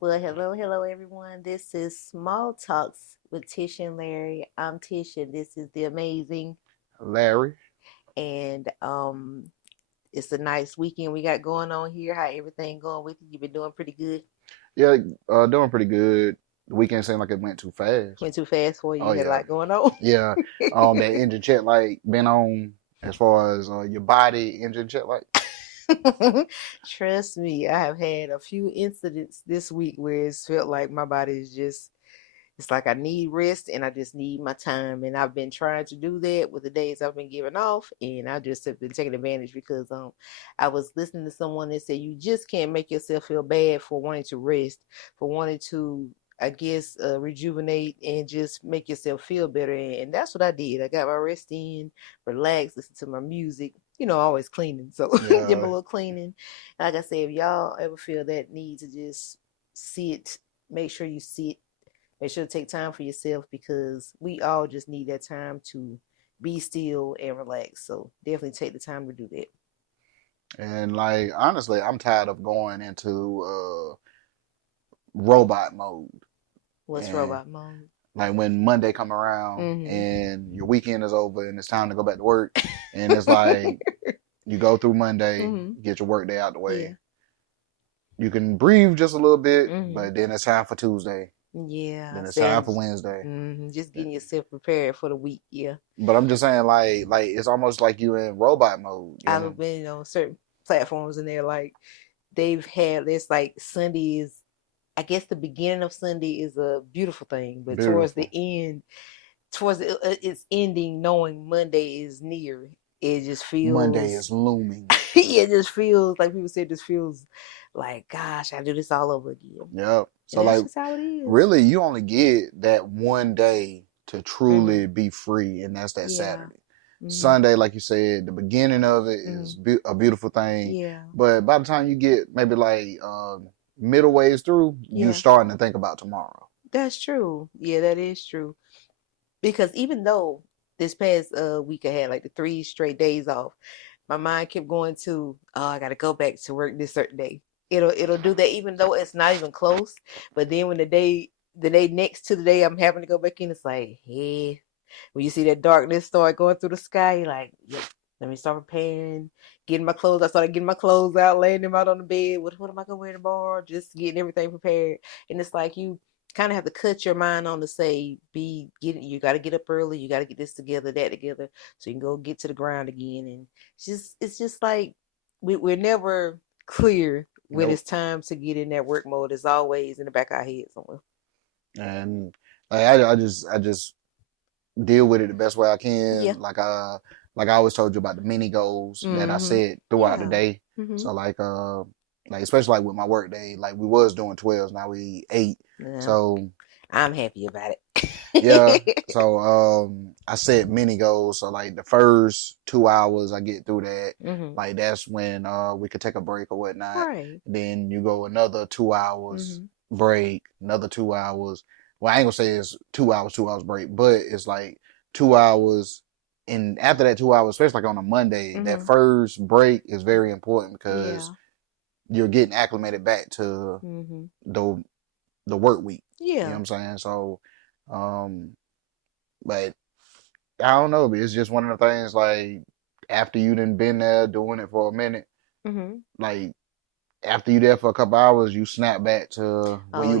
Well, hello, everyone. This is Small Talks with Tish and Larry. I'm Tish, and this is the amazing. Larry. And it's a nice weekend we got going on here. How everything going with you? You've been doing pretty good. Yeah, doing pretty good. The weekend seemed like it went too fast. Went too fast for you. Oh You had a yeah, lot going on. yeah. That engine check light been on as far as your body engine check light. Trust me, I have had a few incidents this week where it's felt like my body is just it's like I need rest and I just need my time. And I've been trying to do that with the days I've been giving off. And I just have been taking advantage because I was listening to someone that said you just can't make yourself feel bad for wanting to rest, for wanting to rejuvenate and just make yourself feel better. And that's what I did. I got my rest in, relaxed, listen to my music, always cleaning. So did my Yeah, little cleaning. Like I said, if y'all ever feel that need to just sit, make sure you sit. Make sure to take time for yourself because we all just need that time to be still and relax. So definitely take the time to do that. and like honestly, I'm tired of going into robot mode. What's And robot mode? like when Monday come around Mm-hmm. and your weekend is over and it's time to go back to work, and it's like you go through Monday, Mm-hmm. get your work day out the Yeah. way. You can breathe just a little bit, Mm-hmm. but then it's time for Tuesday. Yeah. Then it's time for Says Wednesday. just getting yourself prepared for the week. Yeah. But I'm just saying, like it's almost like you in robot mode, you I've know? been on certain platforms and they're like they've had this like Sunday is I guess the beginning of Sunday is a beautiful thing, but towards the Beautiful. end its ending, knowing Monday is near, it just Monday feels, is looming. it just feels like people said, this feels like, gosh, I do this all over again, Yep. and So that's like, just how it is. really, you only get that one day to Mm-hmm. truly be free, and that's that Yeah. Saturday. Mm-hmm. Sunday, like you said, the beginning of it Mm-hmm. is a beautiful thing, Yeah. but by the time you get maybe like middle ways through, you Yeah. starting to think about tomorrow. That's true. Yeah, that is true. Because even though this past week I had like the 3 straight days off, my mind kept going to, oh, I gotta go back to work this certain day. It'll do that even though it's not even close. But then when the day next to the day I'm having to go back in, it's like, hey, when you see that darkness start going through the sky, you're like, yep, let me start preparing, getting my clothes. I started getting my clothes out, laying them out on the bed. What am I gonna wear tomorrow? Just getting everything prepared. And it's like you kind of have to cut your mind on to say, you got to get up early, you got to get this together, that together, so you can go get to the ground again. And it's just like we're never clear when Nope. it's time to get in that work mode. It's always in the back of our head somewhere. And like I just deal with it the best way I Yeah. can. Like I always told you about the mini goals that I Mm-hmm. set throughout the Yeah. day. Mm-hmm. So like especially like with my work day, like we was doing 12s, now we 8. Yeah. So I'm happy about yeah. it. So I set mini goals. So like the first 2 hours I get through that, Mm-hmm. like that's when we could take a break or whatnot. Right. Then you go another 2 hours Mm-hmm. break, another 2 hours. Well, I ain't gonna say it's 2 hours, 2 hours break, but it's like 2 hours. And after that 2 hours, especially like on a Monday, that Mm-hmm. first break is very important because Yeah. you're getting acclimated back to Mm-hmm. the the work week. You know what Yeah. I'm saying? So, um, but I don't know. It's just one of the things like after you done been there doing it for a minute, Mm-hmm. like after you there for a couple hours, you snap back to where Oh you yeah.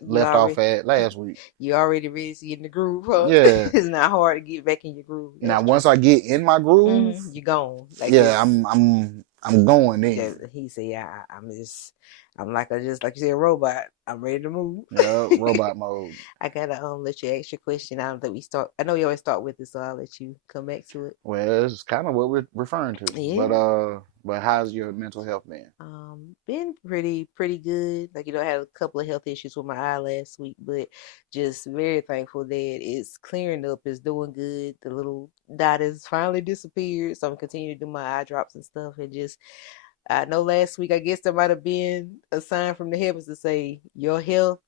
You left off already at last week. you already ready to get in the groove, huh? Yeah. It's not hard to get back in your groove. Now That's true. once I get in my groove, You gone like yeah, this. I'm going in. That he said, I'm like just like you said, a robot. I'm ready to move. Yeah, robot mode. I gotta let you ask your question. I don't think we start. I know you always start with it, so I'll let you come back to it. Well, it's kind of what we're referring to. Yeah. But how's your mental health been? Been pretty good. Like I had a couple of health issues with my eye last week, but just very thankful that it's clearing up. It's doing good. The little dot has finally disappeared, so I'm continuing to do my eye drops and stuff. And just I know last week I guess there might have been a sign from the heavens to say your health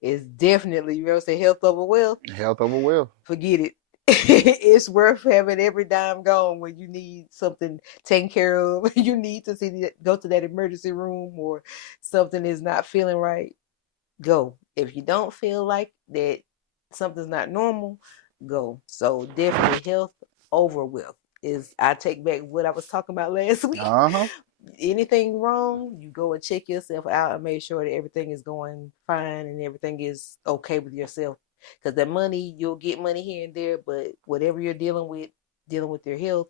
is definitely, you ever say health over wealth? Health over wealth. Forget it. It's worth having every dime gone when you need something taken care of. You need to go to that emergency room or something is not feeling right. go. If you don't feel like that something's not normal, go. So definitely health over wealth is I take back what I was talking about last week. Uh-huh. Anything wrong, you go and check yourself out and make sure that everything is going fine and everything is okay with yourself. Because that money, you'll get money here and there, but whatever you're dealing with your health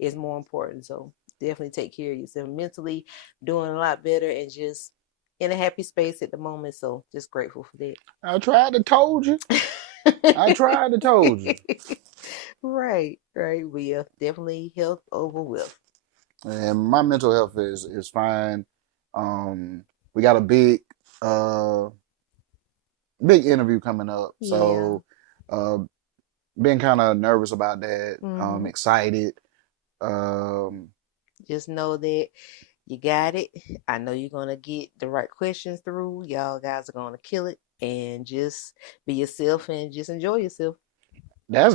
is more important. So definitely take care of yourself mentally, doing a lot better and just in a happy space at the moment. So just grateful for I tried to told you. I that. tried to told you. Right, right. We are definitely health over wealth. And my mental health is fine. We got a uh big interview coming up. Yeah. So uh been kind of nervous about that. Mm-hmm. Excited. Um Just know that you got it. I know you're gonna get the right questions through. Y'all guys are gonna kill it, and just be yourself and just enjoy yourself.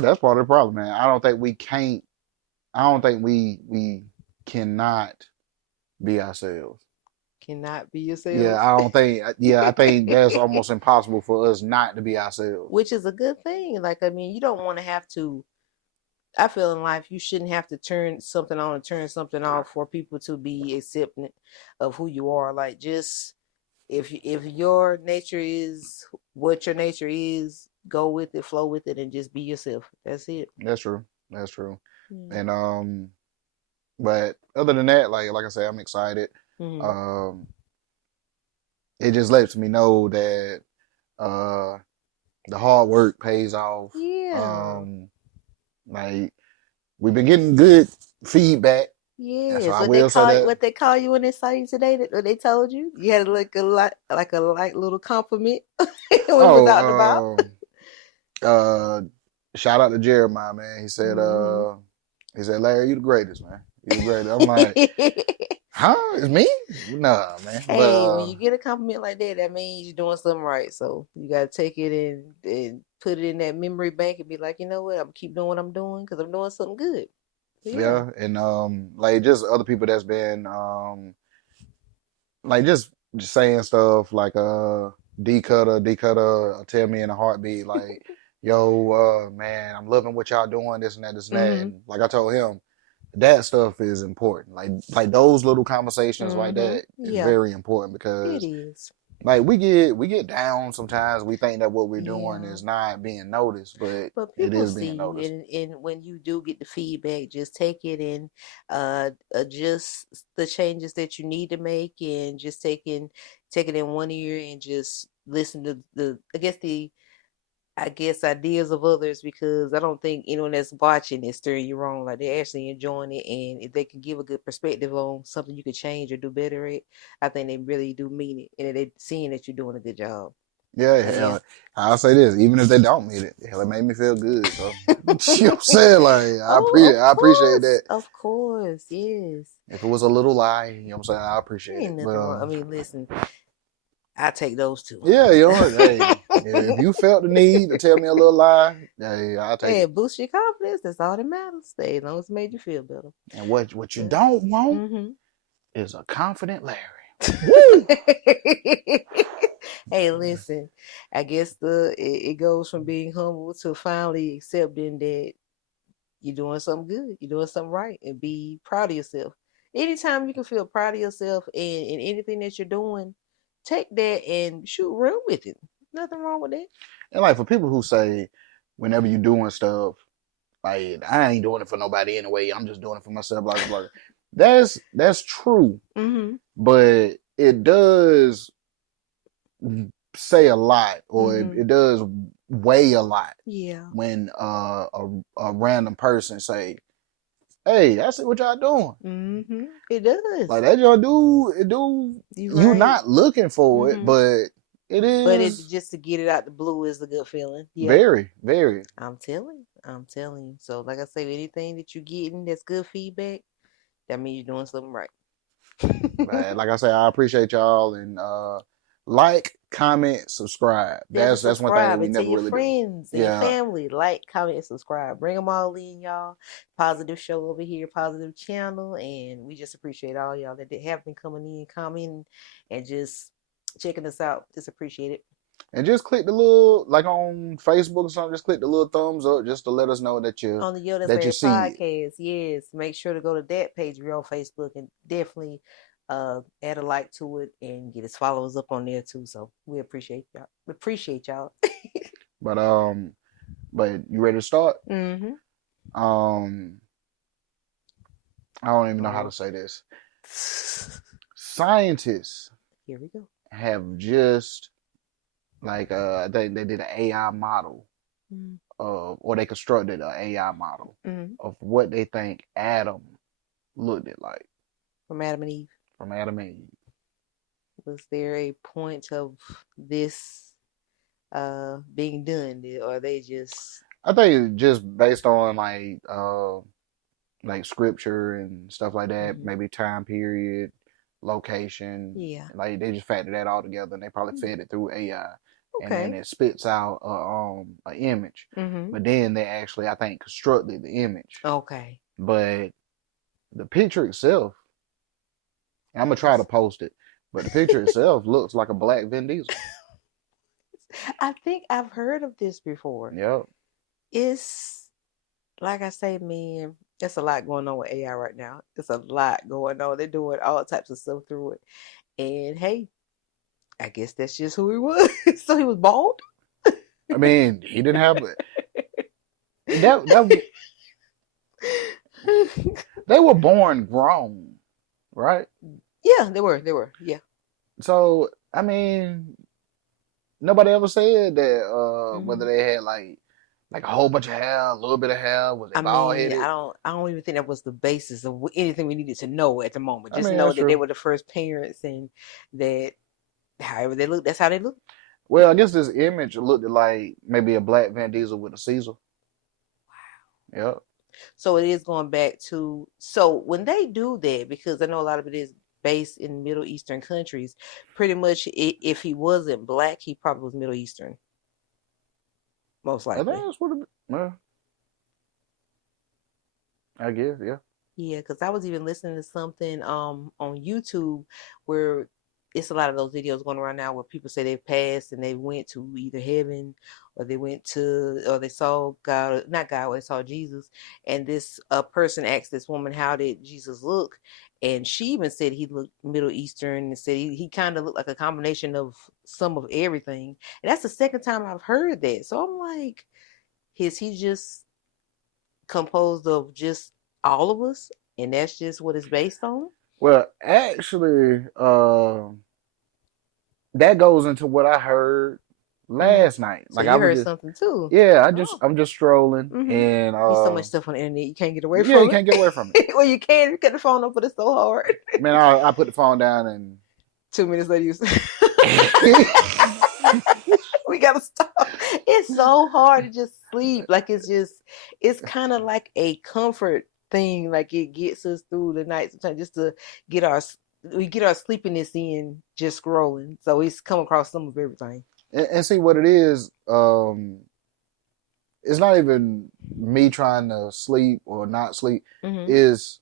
that's part of the problem, man. I don't think we cannot be ourselves. Cannot be Yeah, yourselves, I think that's almost impossible for us not to be ourselves. which is a good thing. Like I mean, you don't want to have to. I feel in life you shouldn't have to turn something on and turn something off for people to be accepting of who you are. Like just if your nature is what your nature is, go with it, flow with it, and just be yourself. That's it. That's true. That's true. Yeah. And but other than that, like I said, I'm excited. Mm-hmm. Um it just lets me know that uh the hard work pays off. Yeah. Um like we've been getting good feedback. And so Yes. I will say that. What they call you when they saw you today? What they told you? You had like a light little compliment when we was out and about. Oh, uh shout out to Jeremiah, man. Mm-hmm. He said, Larry, you the greatest, man. You the greatest. I'm like, huh? It's me? Nah, man. But Hey, when you get a compliment like that, that means you're doing something right. So you gotta take it and put it in that memory bank and be like, you know what? I'm gonna keep doing what I'm doing because I'm doing something good. Yeah. yeah, and like just other people that's been like just saying stuff like D Cutter tell me in a heartbeat like, yo, man, I'm loving what y'all doing, this and that. Mm-hmm. And like I told him, that stuff is important. Like those little conversations like Mm-hmm. that is Yeah, very important it because is. like we get down sometimes. We think that what we're doing Yeah. is not being noticed, but But it people is see being you, noticed. and when you do get the feedback, just take it and adjust the changes that you need to make, and just take it in one ear and just listen to the I guess ideas of others because I don't think anyone that's watching is steering you wrong. Like they're actually enjoying it, and if they can give a good perspective on something you could change or do better at, I think they really do mean it, and they're seeing that you're doing a good job. Yeah, And hell, I'll say this, even if they don't meet it, hell, it made me feel good. So you know what I'm saying? Like oh, I appreciate that. of course, yes. If it was a little lie, you know what I'm saying, I appreciate it. Ain't But nothing wrong. I mean, listen, I take those two. yeah, you know what? Hey, if you felt the need to tell me a little lie, hey, I'll take Hey, it. boost your confidence. That's all that matters. Stay as long as it made you feel better. And what you Yeah. don't want Mm-hmm. is a confident Larry. Woo! Hey, listen. I guess it goes from being humble to finally accepting that you're doing something good, you're doing something right, and be proud of yourself. Anytime you can feel proud of yourself and anything that you're doing, take that and shoot, run with it. Nothing wrong with that. And like for people who say, whenever you doing stuff, like I ain't doing it for nobody anyway. I'm just doing it for myself. Blah blah blah. That's true, Mm-hmm. but it does say a lot, or Mm-hmm. it does weigh a lot Yeah. when a random person say, "Hey, I see what y'all doing." Mm-hmm. It Like does. that, y'all do it. Do You're you right. not looking for it, Mm-hmm. but it But it is just to get it out the blue is a good feeling. Yeah. very, very. I'm telling you. So like I say, anything that you're getting that's good feedback, that means you're doing something right. But like I say, I appreciate y'all and like, comment, subscribe. Definitely That's one thing that subscribe we and tell never your really do. friends and your Yeah, family. Like, comment, and subscribe. Bring them all in, y'all. Positive show over here, positive channel. And we just appreciate all y'all that have been coming in, commenting, and just checking us out. Just appreciate it. And just click the little, like on Facebook or something, just click the little thumbs up just to let us know On the Yo That's that you Larry see it. podcast. Yes, make sure to go to that page if you're on Facebook and definitely add a like to it and get his followers up on there too. So we appreciate y'all. Appreciate y'all. But but you ready to start? Mm-hmm. Um, I don't even know how to Oh. say this. Scientists Here we go. have just they did an AI model Mm-hmm. of, or they constructed an AI model Mm-hmm. of what they think Adam looked it like From Adam and Eve. from Adam and Eve. Was there a point of this being done, or they just? I think just based on like scripture and stuff like that, Mm-hmm. maybe time period, location, Yeah. like they just factored that all together and they probably Mm. fed it through AI, and then Okay. it spits out an image. Mm-hmm. But then they actually, I think, constructed the image. Okay. But the picture itself, I'm gonna try to Yes. post it, but the picture itself looks like a black Vin Diesel. I think I've heard of this before. Yep. It's like I say, man, there's a lot going on with AI right now. There's a lot going on. They're doing all types of stuff through it. And hey, I guess that's just who he was. So he was bald. I mean, he didn't have that. They were born grown, right? Yeah, they were. They were. Yeah. So I mean, nobody ever said that whether Hmm. they had like a whole bunch of hair, a little bit of hair, was they I bald mean, headed? I don't even think that was the basis of anything we needed to know at the moment. I Just mean, know that's that they true. were the first parents, and that however they look, that's how they look. Well, I guess this image looked like maybe a black Van Diesel with a Caesar. Yep. So it is going back to, so when they do that, because I know a lot of it is based in Middle Eastern countries, pretty much if he wasn't black, he probably was Middle Eastern, most I think likely. that's what well, I guess, yeah. Yeah, because I was even listening to something on YouTube where it's a lot of those videos going around now where people say they've passed and they went to either heaven or they went to or they saw God, not God, or they saw Jesus. And this person asked this woman, how did Jesus look? And she even said he looked Middle Eastern and said he kind of looked like a combination of some of everything. And that's the second time I've heard that. So I'm like, is he just composed of just all of us, and that's just what it's based on. Well, actually, that goes into what I heard Mm-hmm. last night. So Like I you was heard just, something too. yeah, Oh, I'm just strolling, mm-hmm. and There's so much stuff on the internet you can't get away yeah, you from can't get away from it. it. Well, you can if you get the phone up, but it's so hard. Man, I put the phone down and 2 minutes later, you we gotta stop. It's so hard to just sleep. Like it's kind of like a comfort thing. Like it gets us through the night sometimes just to get our we get our sleepiness in just scrolling. So it's come across some of everything. and see what it is. It's not even me trying to sleep or not sleep. Mm-hmm. Is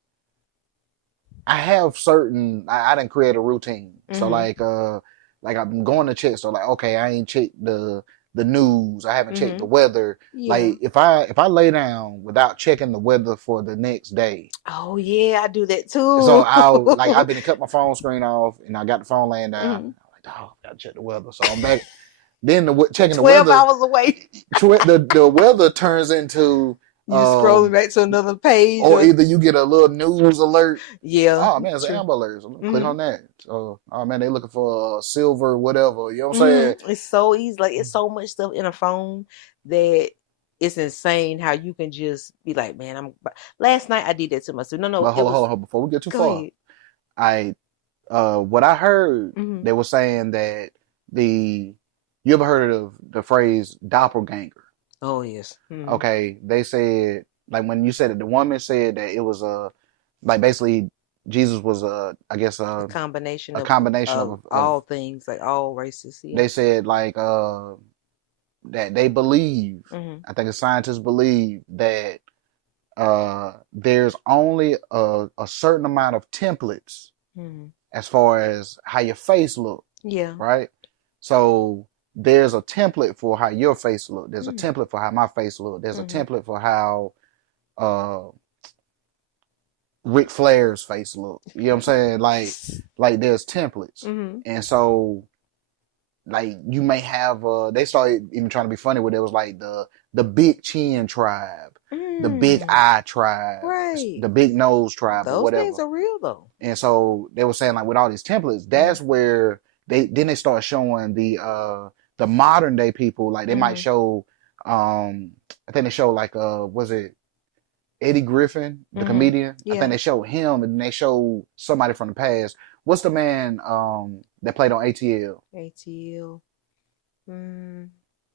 I have certain I didn't create a routine. So Mm-hmm. like I'm going to check. So like okay, I ain't checked the news. I haven't checked the Mm-hmm. weather. Yeah. Like if I lay down without checking the weather for the next day, Oh yeah, I do that so too. I've been to cut my phone screen off and I got the phone laying down. Mm-hmm. I'm like, oh, I gotta check the weather. So I'm back. Then checking the 12 weather, hours away. the weather turns into You scrolling back to another page or or either you get a little news alert. yeah, Oh man, it's an true. Amber Alert. So click Mm-hmm. on that. So oh man, they looking for silver, whatever. You know what I'm saying? Mm-hmm. It's so easy. Like it's so much stuff in a phone that it's insane how you can just be like, man, I'm. Last night I did that to myself. No, no, But it hold on, hold was. on, hold on. Before we get too Go far, ahead. I what I heard Mm-hmm. they were saying that the you ever heard of the phrase doppelganger? Oh yes. Mm-hmm. Okay, they said like when you said it, the woman said that it was a like basically Jesus was a I guess A combination a combination of of all things, like all races. Yeah. they said like that they believe Mm-hmm. I think the scientists believe that there's only a certain amount of templates Mm-hmm. as far as how your face look, Yeah. right? So there's a template for how your face look. There's a Mm. template for how my face look. There's a Mm-hmm. template for how uh Ric Flair's face look. You know what I'm saying? Like there's templates. Mm-hmm. And so like you may have they started even trying to be funny with it. It was like the big chin tribe, the big Mm. eye tribe, Right. the big nose tribe or Those things whatever. are real though. And so they were saying like with all these templates, Mm-hmm. that's where they start showing the modern day people, like they might Mm-hmm. show I think they show like was it Eddie Griffin, the Mm-hmm. comedian? I think Yeah. they show him and they show somebody from the past. What's the man that played on ATL? ATL. Mm.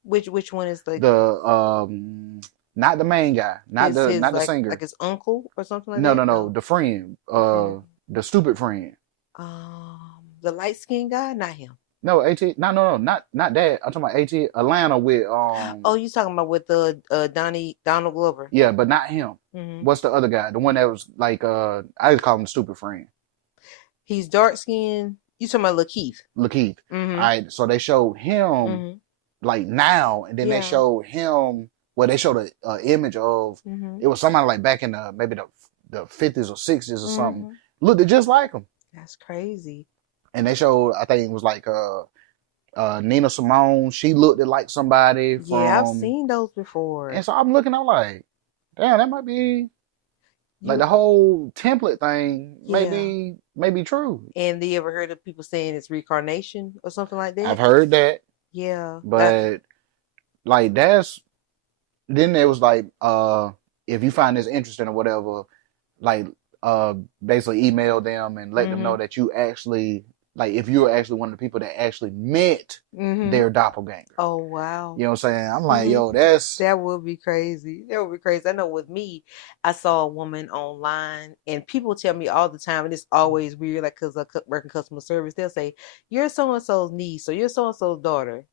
Which one is like The not the main guy, his not the like singer. his uncle or something like No, no, that? no, No. the friend, The friend. the stupid friend. The light skinned guy, not him. No, AT, no, not that. I'm talking about AT Atlanta with Oh, you talking about with the Donald Glover? yeah, but not him. Mm-hmm. What's the other guy? The one that was like I just call him the stupid friend. He's dark skinned. You talking about Lakeith? Lakeith. All Mm-hmm. right, so they showed him Mm-hmm. like now, and then they Yeah. showed him. Well, they showed a image of Mm-hmm. it was somebody like back in the maybe the 50s or 60s or something. Mm-hmm. Looked just like him, That's crazy. and they showed I think it was like Nina Simone. She looked like somebody Yeah, I've from, seen those and before. so I'm looking. I'm like, damn, that might be like You the whole template thing. yeah. May be true. And you ever heard of people saying it's reincarnation or something like I've that? heard that, Yeah. That but like that's then it was like if you find this interesting or whatever, like uh basically email them and let them know mm-hmm. that you actually like if you're actually one of the people that actually met Mm-hmm. their doppelganger. Oh wow. You know what I'm saying? I'm like, Mm-hmm. yo, that's That would be crazy. That would be crazy. I know with me, I saw a woman online, and people tell me all the time, and it's always weird, like because I work in customer service, they'll say, "You're so and so's niece, or you're so and so's daughter,"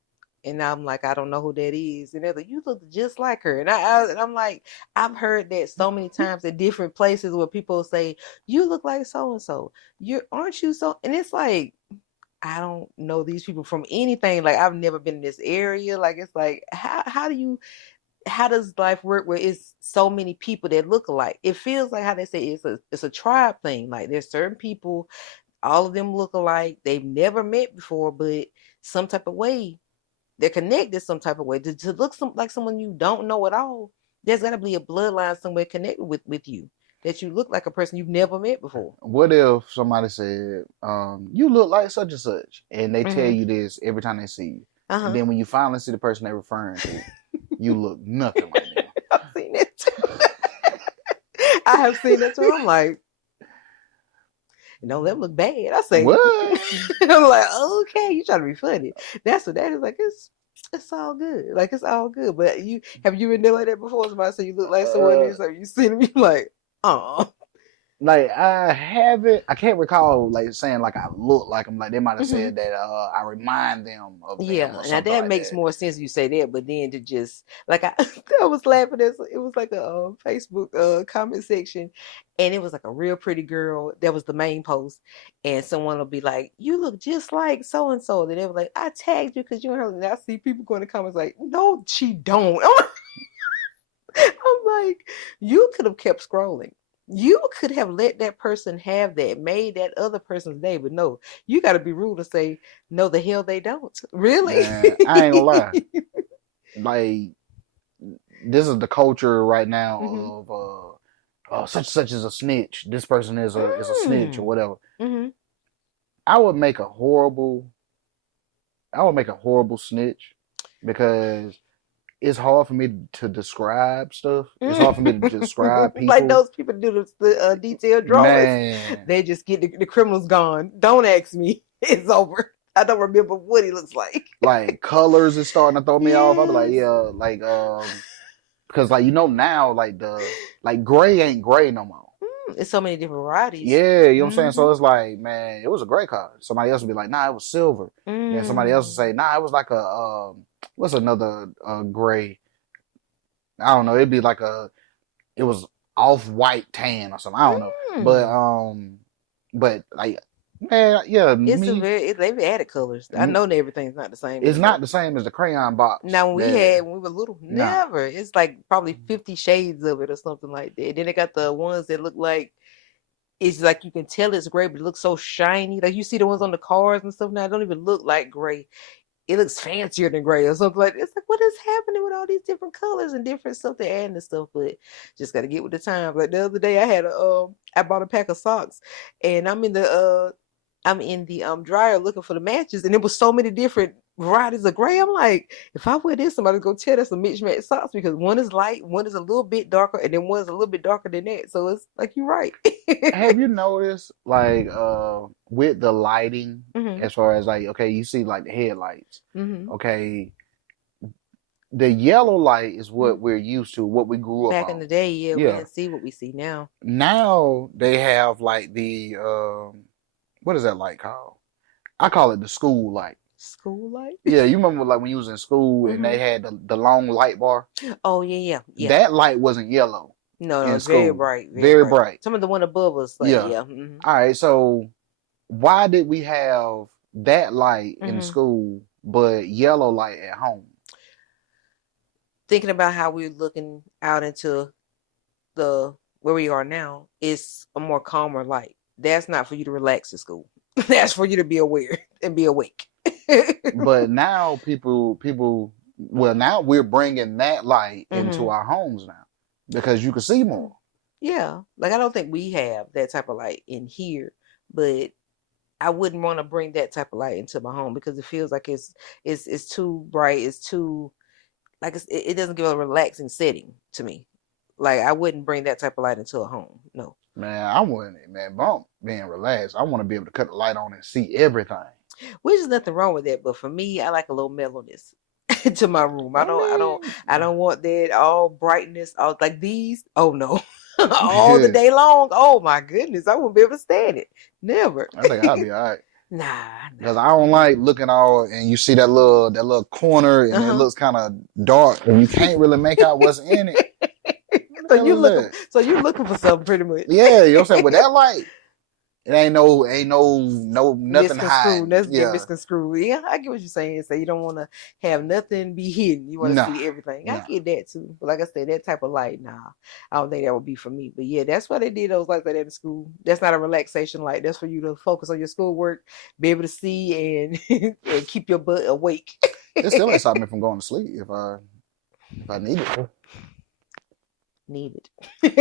and I'm like, I don't know who that is, and they're like, "You look just like her," and I'm like, I've heard that so many times at different places where people say, "You look like so and so. You aren't you so?" And it's like. I don't know these people from anything. Like I've never been in this area. Like it's like how does life work where it's so many people that look alike? It feels like how they say it's a tribe thing. Like there's certain people, all of them look alike. They've never met before, but some type of way they're connected some type of way. To look like someone you don't know at all, there's gotta be a bloodline somewhere connected with you. That you look like a person you've never met before. what if somebody said, you look like such and such, and they tell Mm-hmm. you this every time they see you, and Uh-huh. then when you finally see the person they're referring to, you look nothing like them. I've seen it too. I have seen it too. I'm like, no, that look bad. I say, What? I'm like, okay, you trying to be funny. That's what that is like. It's all good. Like it's all good. But have you been there like that before? Somebody say you look like someone Uh, else. Have you seen me like, oh, like I haven't, I can't recall like saying like I look like them. Like they might have hmm said that I remind them of them yeah. or Now something that like makes that. more sense. You say that, but then to just like I was laughing at it was like a Facebook comment section, and it was like a real pretty girl. That was the main post, and someone will be like, "You look just like so and so," and they were like, "I tagged you because you and her." And I see people going to comments like, "No, she don't." I'm like, you could have kept scrolling. You could have let that person have that, made that other person's day, but no, you got to be rude to say, no, the hell they don't. Really? Man, I ain't gonna lie. Like this is the culture right now hmm of oh, such is a snitch. This person is a snitch or Mm. whatever. hmm I would make a horrible I would make a horrible snitch because it's hard for me to describe stuff. It's hard for me to describe Like people. those people do the detailed drawings. Man, They just get the criminal's gone. Don't ask me. It's over. I don't remember what he looks like. like colors is starting to throw me off. I'll be like, Yes. yeah, like because like now like the like gray ain't gray no more. It's so many different varieties. Yeah, you know what I'm saying? hmm So it's like, man, it was a gray car. Somebody else would be like, nah, it was silver. Then somebody else would Mm. say, nah, it was like a what's another gray? I don't know. It'd be like it was off white tan or something. I don't know. Mm. But like Man, yeah, It's a me. very they've added colors. I know that everything's not the same It's anymore. not the same as the crayon box. Now when we were little, Nah. never. It's like probably 50 shades of it or something like that. Then they got the ones that look like it's like you can tell it's gray, but it looks so shiny. Like you see the ones on the cars and stuff now, it don't even look like gray. It looks fancier than gray or something like that. It's like what is happening with all these different colors and different stuff they're adding and stuff, but just gotta get with the time. Like the other day I bought a pack of socks and I'm in the dryer looking for the matches and there was so many different varieties of gray. I'm like, if I wear this, somebody's gonna tell that's a mismatched socks because one is light, one is a little bit darker, and then one's a little bit darker than that. So it's like you're right. Have you noticed, like, with the lighting, hmm as far as like, okay, you see like the headlights. hmm Okay, the yellow light is hmm what we're used to, what we grew up Back in on. the day, yeah, we Yeah. didn't see what we see now. Now they have like the what is that light called? I call it the school light. School light. Yeah, you remember like when you was in school and hmm they had the long light bar? Oh yeah, yeah, yeah. That light wasn't yellow No, no, in it's very school. bright, very Very bright. bright. Some of the one above us, like Yeah. yeah. All right, so why did we have that light in hmm school but yellow light at home? Thinking about how we're looking out into the where we are now, it's a more calmer light. That's not for you to relax at school. That's for you to be aware and be awake. But now people well now we're bringing that light into hmm our homes now because you can see more. Yeah, like I don't think we have that type of light in here, but I wouldn't want to bring that type of light into my home because it feels like it's too bright. It's too like it doesn't give a relaxing setting to me. Like I wouldn't bring that type of light into a home. No, Man, I wouldn't, man, bump being relaxed. I want to be able to cut the light on and see everything. which is nothing wrong with that. But for me, I like a little mellowness to my room. I mean, I don't want that all brightness. All like these. Oh no, all the day long. Oh my goodness, I won't be able to stand it. Never. I think I'll be all right. Nah, Because I don't like looking all and you see that little corner and it nah. looks kind of dark and you can't really make out what's in it. What the hell is that? So you looking for something pretty much. Yeah, you know what I'm saying? With that light, it ain't no nothing Misconstrued. hiding. That's getting Yeah. misconstrued. Yeah, I get what you're saying. So you don't want to have nothing be hidden. You want to Nah. see everything. I Nah. get that too. But like I said, that type of light, nah, I don't think that would be for me. But yeah, that's why they did those lights like that in school. That's not a relaxation light. That's for you to focus on your schoolwork, be able to see and and keep your butt awake. It still ain't stopping me from going to sleep if I need it. Need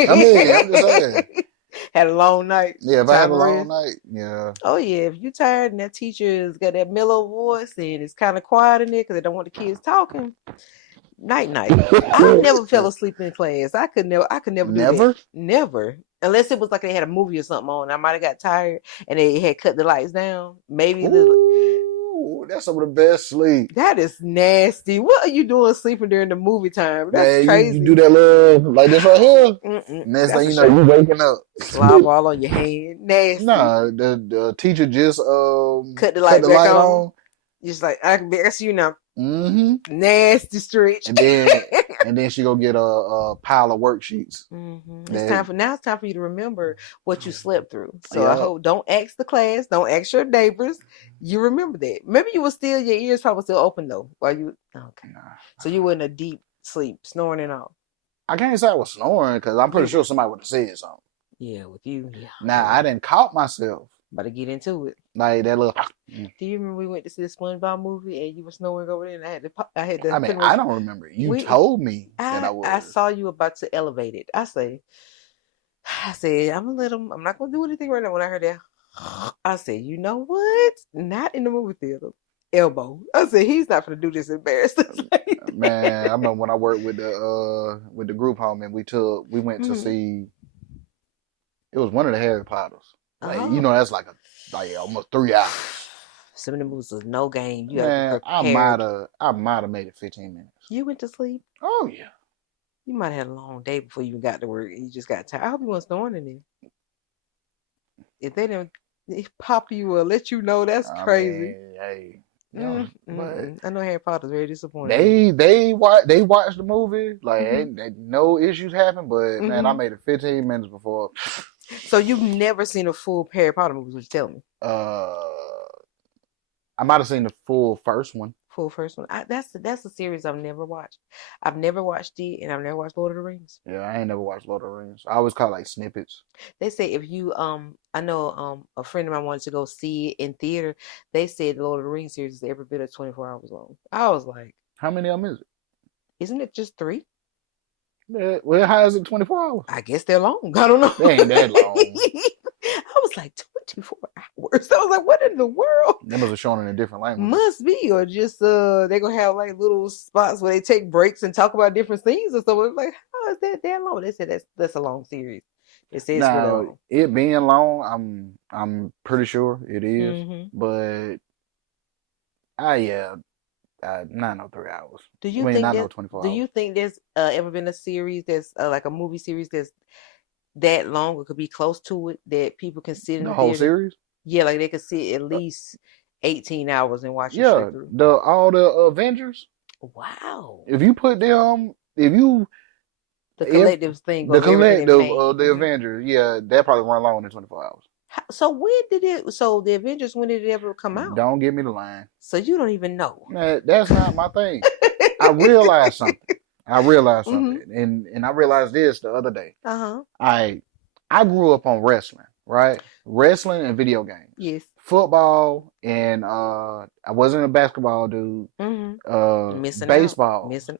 I mean, I'm just saying. it. Had a long night. Yeah, if I Time had a to long rest. night, yeah. Oh yeah, if you're tired and that teacher's got that mellow voice and it's kind of quiet in there because they don't want the kids talking, night night. I never fell asleep in class. I could never do that. Never? Never. Unless it was like they had a movie or something on. I might have got tired and they had cut the lights down. Maybe the Ooh, that's some of the best sleep. that is nasty. What are you doing sleeping during the movie time? That's Man, you do crazy. that little like this right here. Next That's thing a you know, shame. you waking up. Slob all on your hand. Nasty. Nah, the teacher just Cut the cut light the back light on. on. Just like I can see you now. Mm-hmm. Nasty stretch. And then she go get a pile of worksheets. It's That time for now. It's time for you to remember what you slept through. So I yeah. hope don't ask the class, don't ask your neighbors. You remember that. Maybe you were still your ears probably still open though. While you okay, Nah. so you were in a deep sleep, snoring and all. I can't say I was snoring because I'm pretty You sure somebody would have said something. yeah, with you yeah. Now Oh, I didn't caught myself about to get into it. like that little. Do you remember we went to see the SpongeBob movie and you were snoring over there and I had to I mean, pretty I much don't remember. You we told me that I I was. saw you about to elevate it. I said, I'm gonna let him. I'm not gonna do anything right now. When I heard that, I said, you know what? Not in the movie theater. Elbow. I said, he's not gonna do this embarrassed. Man, I remember when I worked with the group home and we went to mm-hmm. see it was one of the Harry Potters. Like Oh, that's like almost 3 hours. some of the movies was no game. You gotta be Man, prepared. I might have made it 15 minutes. You went to sleep. Oh yeah. You might have had a long day before you even got to work and you just got tired. I hope you weren't snoring in there. If they didn't pop you or let you know, that's I crazy. mean, hey, but I know Harry Potter's very disappointed in they watched the movie like you. no issues happened, but man, I Mm-hmm. made it 15 minutes before. So you've never seen a full Harry Potter movie? Would you tell me? Uh, I might have seen the full first one. Full first one. That's a series I've never watched. I've never watched it, and I've never watched Lord of the Rings. Yeah, I ain't never watched Lord of the Rings. I always call it like snippets. They say if you I know a friend of mine wanted to go see it in theater. They said the Lord of the Rings series is every bit of 24 hours long. I was like, How many of them is it? isn't it just three? Yeah, well, how is it 24 hours? I guess they're long. I don't know. They ain't that long. I was like 24 hours. I was like, what in the world? They must have shown in a different language. Must be, or just they gonna have like little spots where they take breaks and talk about different things or something. Like, how is that long? They said that's a long series. It says it's really Now, long. it being long, I'm pretty sure it is, Hmm. but yeah, not no 3 hours. Do I you mean, think not no that? 24 Do hours. you think there's ever been a series that's like a movie series that's that long or could be close to it that people can sit in The the whole theater? series? Yeah, like they could sit at Uh, least 18 hours and watch it yeah, straight through. the all the Avengers. Wow. If you put them, The if collective thing the of everything they collective made. of the Avengers, yeah, that probably run longer than 24 hours. So when did it? So the Avengers, when did it ever come out? Don't get me the line. So you don't even know. Man, that's not my thing. I realized something. I realized Mm-hmm. something, and I realized this the other day. Uh-huh. I I grew up on wrestling, right? Wrestling and video games, Yes. football, and I wasn't a basketball dude. Mm-hmm. Missing out. Baseball, Missing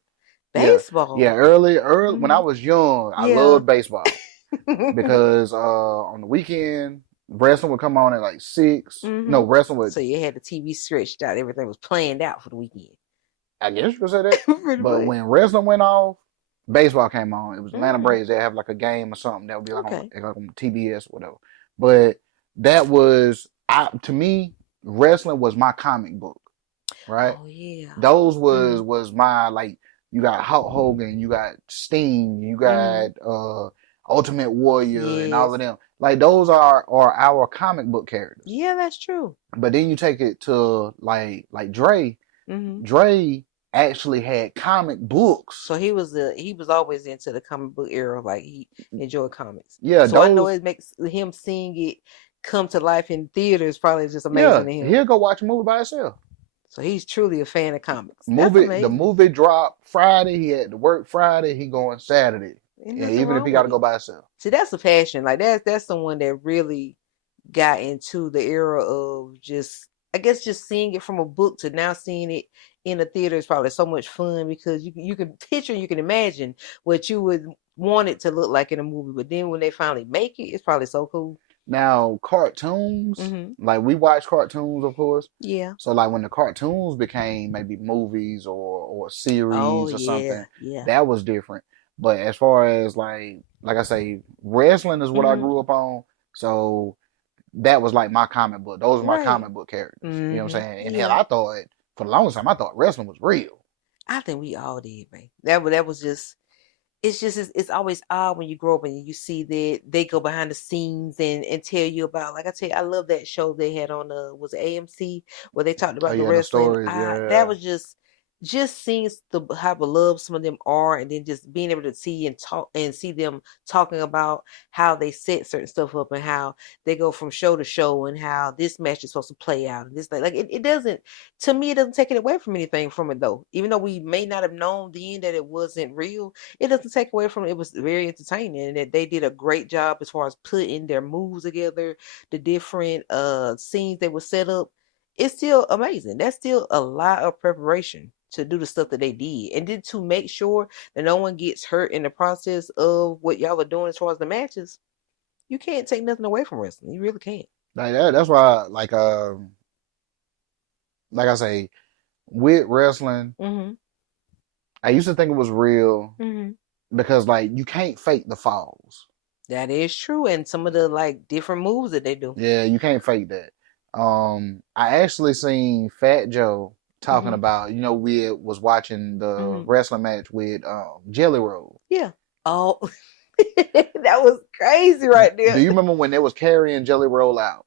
yeah, yeah. baseball. Early when I Mm-hmm. was young, I Yeah. loved baseball because on the weekend wrestling would come on at like 6. No, Mm-hmm. wrestling would. So you had the TV stretched out. Everything was planned out for the weekend. I guess you could say that. Pretty But much. when wrestling went off, baseball came on. It was Atlanta Mm. Braves. They have like a game or something that would be Okay. like on TBS or whatever. But that was to me, wrestling was my comic book, right? Oh yeah. Those Mm-hmm. was my like. You got Hulk Hogan, you got Sting, you Mm-hmm. got Ultimate Warrior, and all Yes. of them. Like those are our comic book characters. Yeah, that's true. But then you take it to like Dre. Mm-hmm. Dre actually had comic books. So he was always into the comic book era. Like he enjoyed comics. Yeah, So I know those. it makes him seeing it come to life in theaters probably just amazing Yeah, to him. he'll go watch a movie by himself. So he's truly a fan of comics. That's The amazing. movie dropped Friday. He had to work Friday. He going Saturday. Ain't Yeah, nothing even if wrong he got with to it. go by himself. See, that's a passion. Like that's someone that really got into the era of just I guess just seeing it from a book to now seeing it in a theater is probably so much fun because you can picture, you can imagine what you would want it to look like in a movie. But then when they finally make it, it's probably so cool. Now, cartoons, Hmm. like we watch cartoons, of course. Yeah. So, like when the cartoons became maybe movies or Oh series or yeah. something, Yeah. that was different. But as far as like I say, wrestling is what I Hmm. grew up on. So that was like my comic book. Those are my Right. comic book characters. You know what Hmm. I'm saying? And hell, Yeah. I thought for the longest time I thought wrestling was real. I think we all did, man. That was just it's always odd when you grow up and you see that they go behind the scenes and tell you about like I tell you I love that show they had on was it AMC where they talked Oh about the yeah, the wrestling. stories. I that Yeah, was just seeing how beloved some of them are and then just being able to see and talk and see them talking about how they set certain stuff up and how they go from show to show and how this match is supposed to play out and this like it doesn't to me it doesn't take it away from anything from it though even though we may not have known then that it wasn't real it doesn't take away from it. It was very entertaining and that they did a great job as far as putting their moves together, the different scenes they would set up. It's still amazing. That's still a lot of preparation to do the stuff that they did. And then to make sure that no one gets hurt in the process of what y'all are doing as far as the matches, you can't take nothing away from wrestling. You really can't. like that. That's why, like I say, with wrestling, Mm-hmm. I used to think it was real Mm-hmm. because like you can't fake the falls. That is true. And some of the like different moves that they do. Yeah, you can't fake that. I actually seen Fat Joe talking Mm-hmm. about, we was watching the Mm-hmm. wrestling match with Jelly Roll. Yeah. Oh, that was crazy right Do there. you remember when they was carrying Jelly Roll out?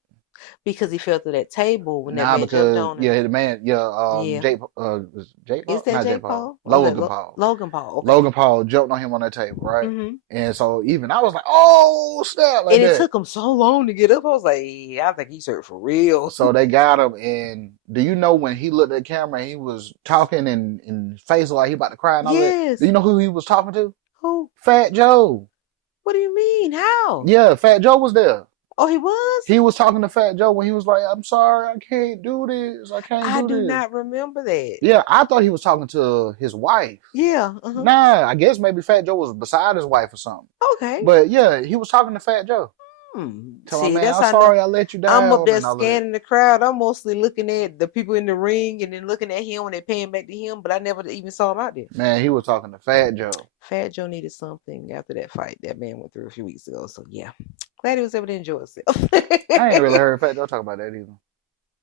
because he fell through that table when that Nah, man jumped because on him. yeah, the man, yeah, Yeah. Jake, was it Jake Is Paul? that Not Jake Jake Paul, Paul? Or is that Logan Paul. Logan Paul? Okay. Logan Paul jumped on him on that table, right? Mm-hmm. And so even I was like, oh snap, like And it that. took him so long to get up. I was like, yeah, I think he's hurt for real. So they got him, and do you know when he looked at the camera and he was talking and face like he about to cry and all that? Do Yes. you know who he was talking to? Who? Fat Joe. What do you mean? How? Yeah, Fat Joe was there. Oh, he was? He was talking to Fat Joe when he was like, "I'm sorry, I can't do this. I can't I do do this." not remember that. Yeah, I thought he was talking to his wife. Yeah. Uh-huh. Nah, I guess maybe Fat Joe was beside his wife or something. Okay. But yeah, he was talking to Fat Joe. Tell him, See, man, that's I'm how I know. sorry I let you I'm up down there and all of that. scanning the crowd. I'm mostly looking at the people in the ring and then looking at him when they're paying back to him, but I never even saw him out there. Man, he was talking to Fat Joe. Fat Joe needed something after that fight that man went through a few weeks ago. So yeah, glad he was able to enjoy himself. I ain't really heard Fat Joe talk about that either.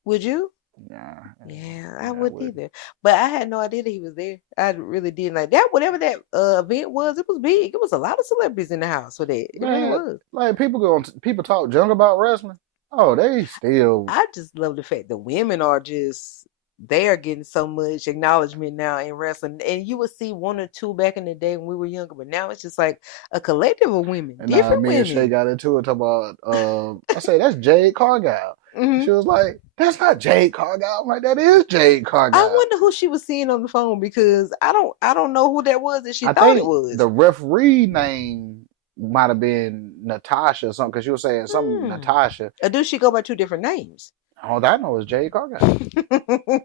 Would you? Yeah, Yeah, I yeah, I wouldn't wouldn't. either. But I had no idea that he was there. I really didn't like that. Whatever that event was, it was big. It was a lot of celebrities in the house for that. It really Man, was. like people talk junk about wrestling. Oh, they still. I just love the fact that women are just they are getting so much acknowledgement now in wrestling. And you would see one or two back in the day when we were younger, but now it's just like a collective of women, And different me and Shay women. got into it talking about. I say that's Jade Cargill. Hmm. She was like, "That's not Jade Cargill." I'm like, "That is Jade I Cargill." wonder who she was seeing on the phone because I don't know who that was that she I thought it think was. the referee name might have been Natasha or something because she was saying something Hmm. Natasha. Or do she go by two different names? All I know is Jade Cargill.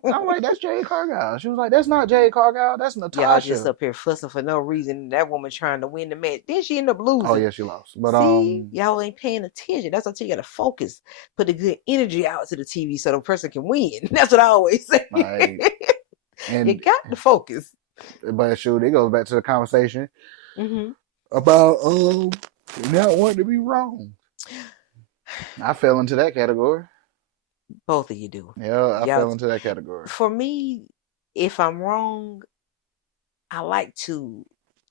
I'm like, that's Jade Cargill. She was like, that's not Jade Cargill. That's Y'all just Natasha. up here fussing for no reason. That woman trying to win the match. Then she end up Oh losing. yeah, she lost. But See, y'all ain't paying attention. That's until you gotta focus, put the good energy out to the TV so the person can win. That's what I always say. like You and got to focus. but shoot, it goes back to the conversation Hmm. about not wanting to be wrong. I fell into that category. Both of you do. Yeah, I Y'all, fell into that category. for me, if I'm wrong, I like to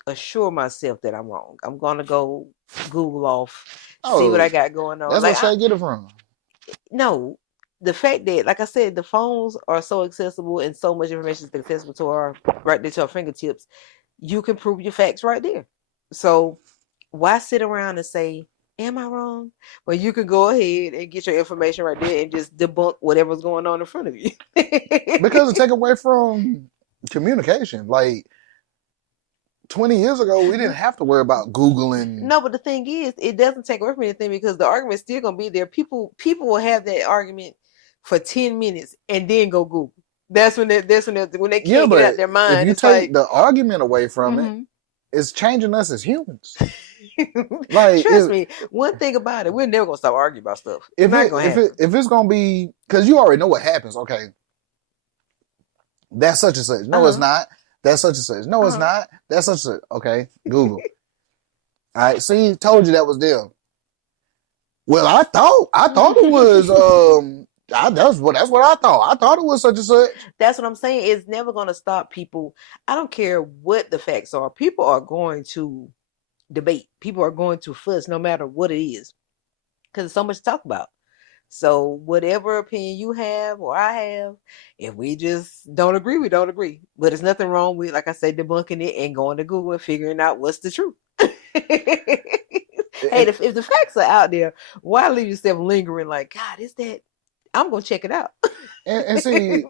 assure myself that I'm wrong. I'm gonna go Google off, see what Oh, I got going on. that's Like what I Shay get it from. no, the fact that, like I said, the phones are so accessible and so much information is accessible to our right there to our fingertips. You can prove your facts right there. So why sit around and say, "Am I wrong?" Well, you can go ahead and get your information right there and just debunk whatever's going on in front of you. Because it take away from communication. Like 20 years ago, we didn't have to worry about Googling. No, but the thing is, it doesn't take away from anything because the argument's still gonna be there. People will have that argument for 10 minutes and then go Google. When they Yeah, can't get it out but their if mind. you It's take like, the argument away from it, mhm. it's changing us as humans. Like Trust me. One thing about it, we're never gonna stop arguing about stuff. It's not gonna happen. if it's gonna be because you already know what happens. Okay, that's such and such. Uh No, it's huh. not. That's such and such. No, Uh it's huh. not. That's such and such. Okay, Google. All right, see, told you that was them. Well, I thought it was that's what I thought. I thought it was such and such. That's what I'm saying. It's never gonna stop people. I don't care what the facts are. People are going to debate. People are going to fuss no matter what it is. Because there's so much to talk about. So whatever opinion you have or I have, if we just don't agree, we don't agree. But there's nothing wrong with, like I said, debunking it and going to Google and figuring out what's the truth. Hey, And, if the facts are out there, why leave yourself lingering like, God, is that? I'm going to check it out. and see,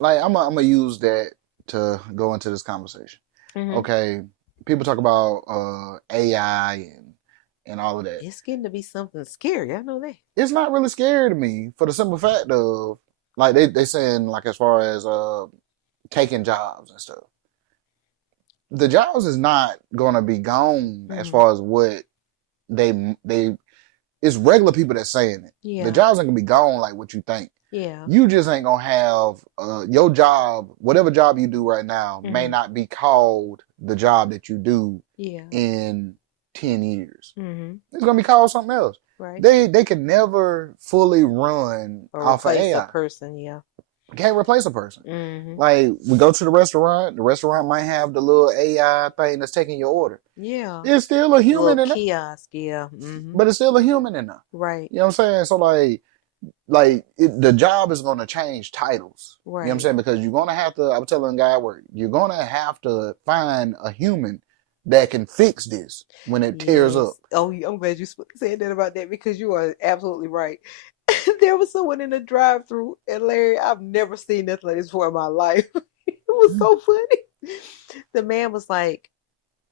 like I'm gonna use that to go into this conversation. Hmm. Okay, people talk about AI and all of that. It's getting to be something scary. I know that. It's not really scary to me for the simple fact of like they saying like as far as taking jobs and stuff. The jobs is not gonna be gone as Hmm. far as what they it's regular people that's saying it. The Yeah. jobs ain't gonna be gone like what you think. Yeah. You just ain't gonna have your job, whatever job you do right now, may Hmm. not be called the job that you do Yeah. in 10 years. Hmm. It's gonna be called something else. Right. They can never fully run Or off of replace a AI. person. Yeah. can't replace a person. Mm-hmm. Like we go to the restaurant might have the little AI thing that's taking your order. Yeah. There's still a The little human in there, kiosk, yeah. Mm-hmm. but it's still a human in there. Right. You know what I'm saying? So the job is going to change titles. You know what I'm Right. saying? Because you're going to have to, I was telling the guy at work, you're going to have to find a human that can fix this when it tears up. Yes. Oh, I'm glad you said that about that because you are absolutely right. There was someone in the drive-through, and Larry, I've never seen nothing like this before in my life. It was so funny. The man was like,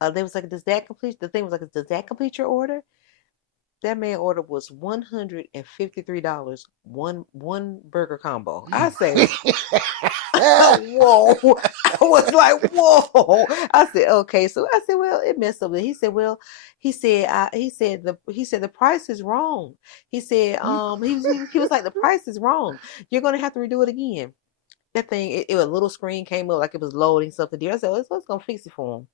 they was like, does that complete? The thing was like, does that complete your order? That man order was $153. One burger combo. I say, whoa. I was like, whoa. I said, okay. So I said, well, it messed up. He said, well, he said the price is wrong. He said, he was like, the price is wrong. You're gonna have to redo it again. That thing, a little screen came up like it was loading something there. I said, let's go fix it for him.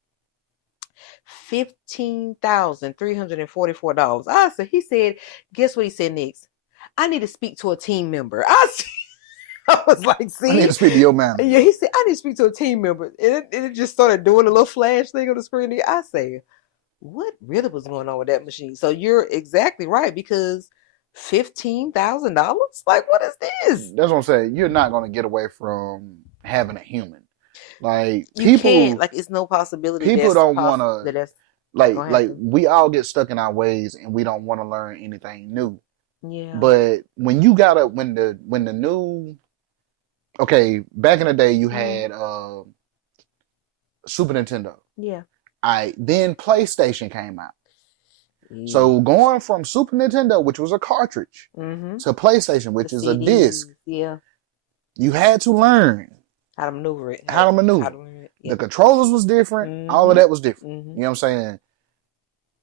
$15,344. I said, he said, guess what he said next? I need to speak to a team member. I was like, I need see? to speak to your manager. Yeah, he said, I need to speak to a team member. And it just started doing a little flash thing on the screen. I say, what really was going on with that machine? So you're exactly right because $15,000? Like, what is this? That's what I'm saying. You're not going to get away from having a human. Like You can't, like, it's no possibility people that's don't want possible to that that's gonna like happen. we all get stuck in our ways and we don't want to learn anything new. Yeah. But when you gotta when the new okay, back in the day you Mm-hmm. had Super Nintendo. Yeah. I then PlayStation came out. Yeah. So going from Super Nintendo, which was a cartridge, Mm-hmm. to PlayStation, The which is a CDs. disc, Yeah. you had to learn How to maneuver it. how to How maneuver. to maneuver it. The Yep. controllers was different. All of Mm-hmm. that was different. Mm-hmm. You know what I'm saying?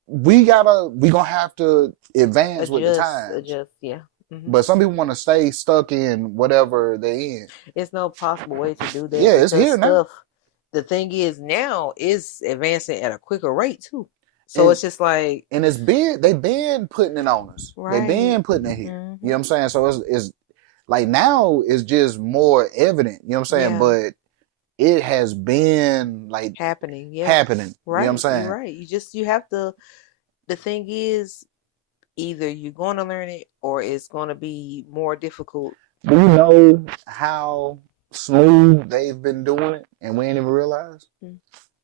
We gonna have to advance with the Adjust. times. Adjust. Yeah. Mm-hmm. But some people want to stay stuck in whatever they're in. It's no possible way to do that Yeah, it's because here now. stuff. The thing is now is advancing at a quicker rate too. So it's It's just like and it's been they've been putting it on us. They've right. been putting it here. You know Mm-hmm. what I'm saying? So it's like now it's just more evident. You know what I'm saying? Yeah. But it has been like Happening. Yeah. happening. You know what I'm Right. You're saying? right. You have to. The thing is, either you're going to learn it or it's going to be more difficult. Do you know how smooth they've been doing it and we ain't even realize? Mm.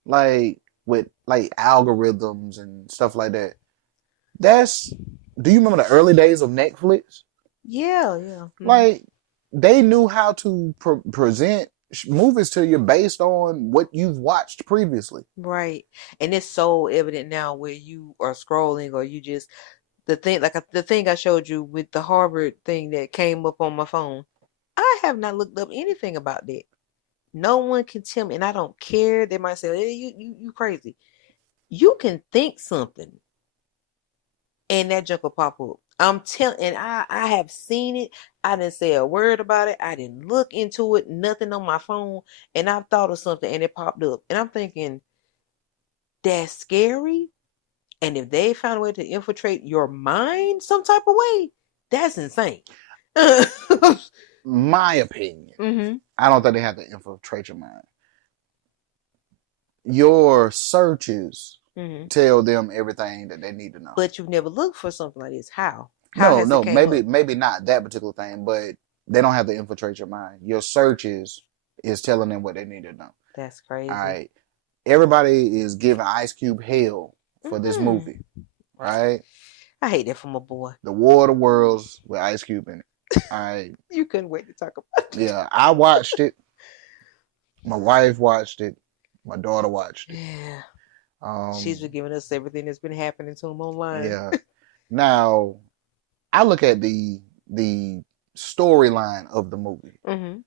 Like with like algorithms and stuff like that. That's do you remember the early days of Netflix? Yeah. Yeah. Mm-hmm. Like they knew how to present movies to you based on what you've watched previously. Right. And it's so evident now where you are scrolling or you just the thing like the thing I showed you with the Harvard thing that came up on my phone. I have not looked up anything about that. No one can tell me, and I don't care. They might say, "Hey, you crazy." You can think something, and that junk will pop up. I'm telling, and I have seen it. I didn't say a word about it. I didn't look into it. Nothing on my phone, and I've thought of something, and it popped up, and I'm thinking that's scary. And if they found a way to infiltrate your mind some type of way, that's insane. My opinion. Mm-hmm. I don't think they have to infiltrate your mind. Your searches Mm-hmm. tell them everything that they need to know. But you've never looked for something like this. How? How No, has it no, came up? maybe not that particular thing, but they don't have to infiltrate your mind. Your searches is telling them what they need to know. That's All crazy. right. Everybody is giving Ice Cube hell for this Mm-hmm. movie. Right? I hate that from a boy. The War of the Worlds with Ice Cube in it. All right. You couldn't wait to talk about it. Yeah, I watched it. My wife watched it. My daughter watched it. Yeah. Um, She's been giving us everything that's been happening to him online. yeah. Now, I look at the storyline of the movie. Mm-hmm.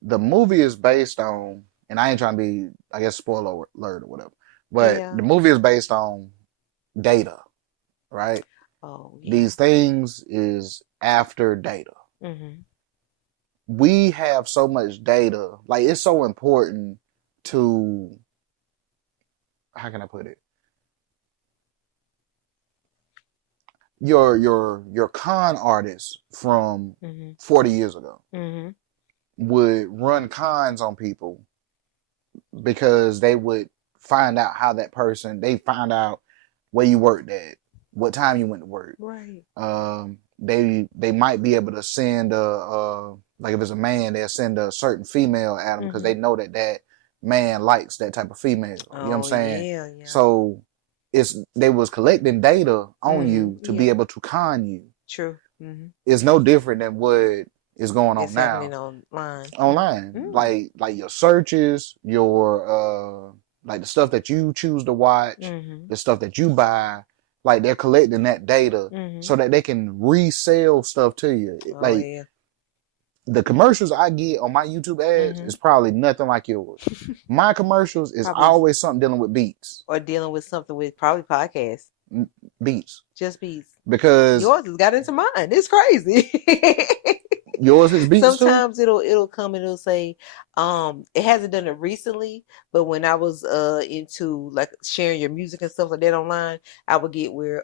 The movie is based on, and I ain't trying to be, I guess, spoiler alert or whatever, but Yeah. the movie is based on data, right? Oh, yeah. These things is after data. Mm-hmm. We have so much data, like it's so important to, how can I put it? Your con artists from Mm-hmm. 40 years ago. Mm-hmm. would run cons on people because they would find out how that person, they find out where you worked at, what time you went to work. Right. They might be able to send like if it's a man, they'll send a certain female at them because they know that that man likes that type of female. You know what I'm Oh saying? yeah, yeah. So they was collecting data on you to be Yeah. able to con you. True. It's no different than what is going on It's happening now online. online. Like your searches, your like the stuff that you choose to watch, the stuff that you buy, like they're collecting that data so that they can resell stuff to you. Oh Like yeah. the commercials I get on my YouTube ads is probably nothing like yours. My commercials is Probably always something dealing with beats. or dealing with something with probably podcasts. Beats. Just beats. Because Yours has got into mine. It's crazy. yours is beats too? Sometimes it'll come and it'll say, it hasn't done it recently, but when I was into like sharing your music and stuff like that online, I would get where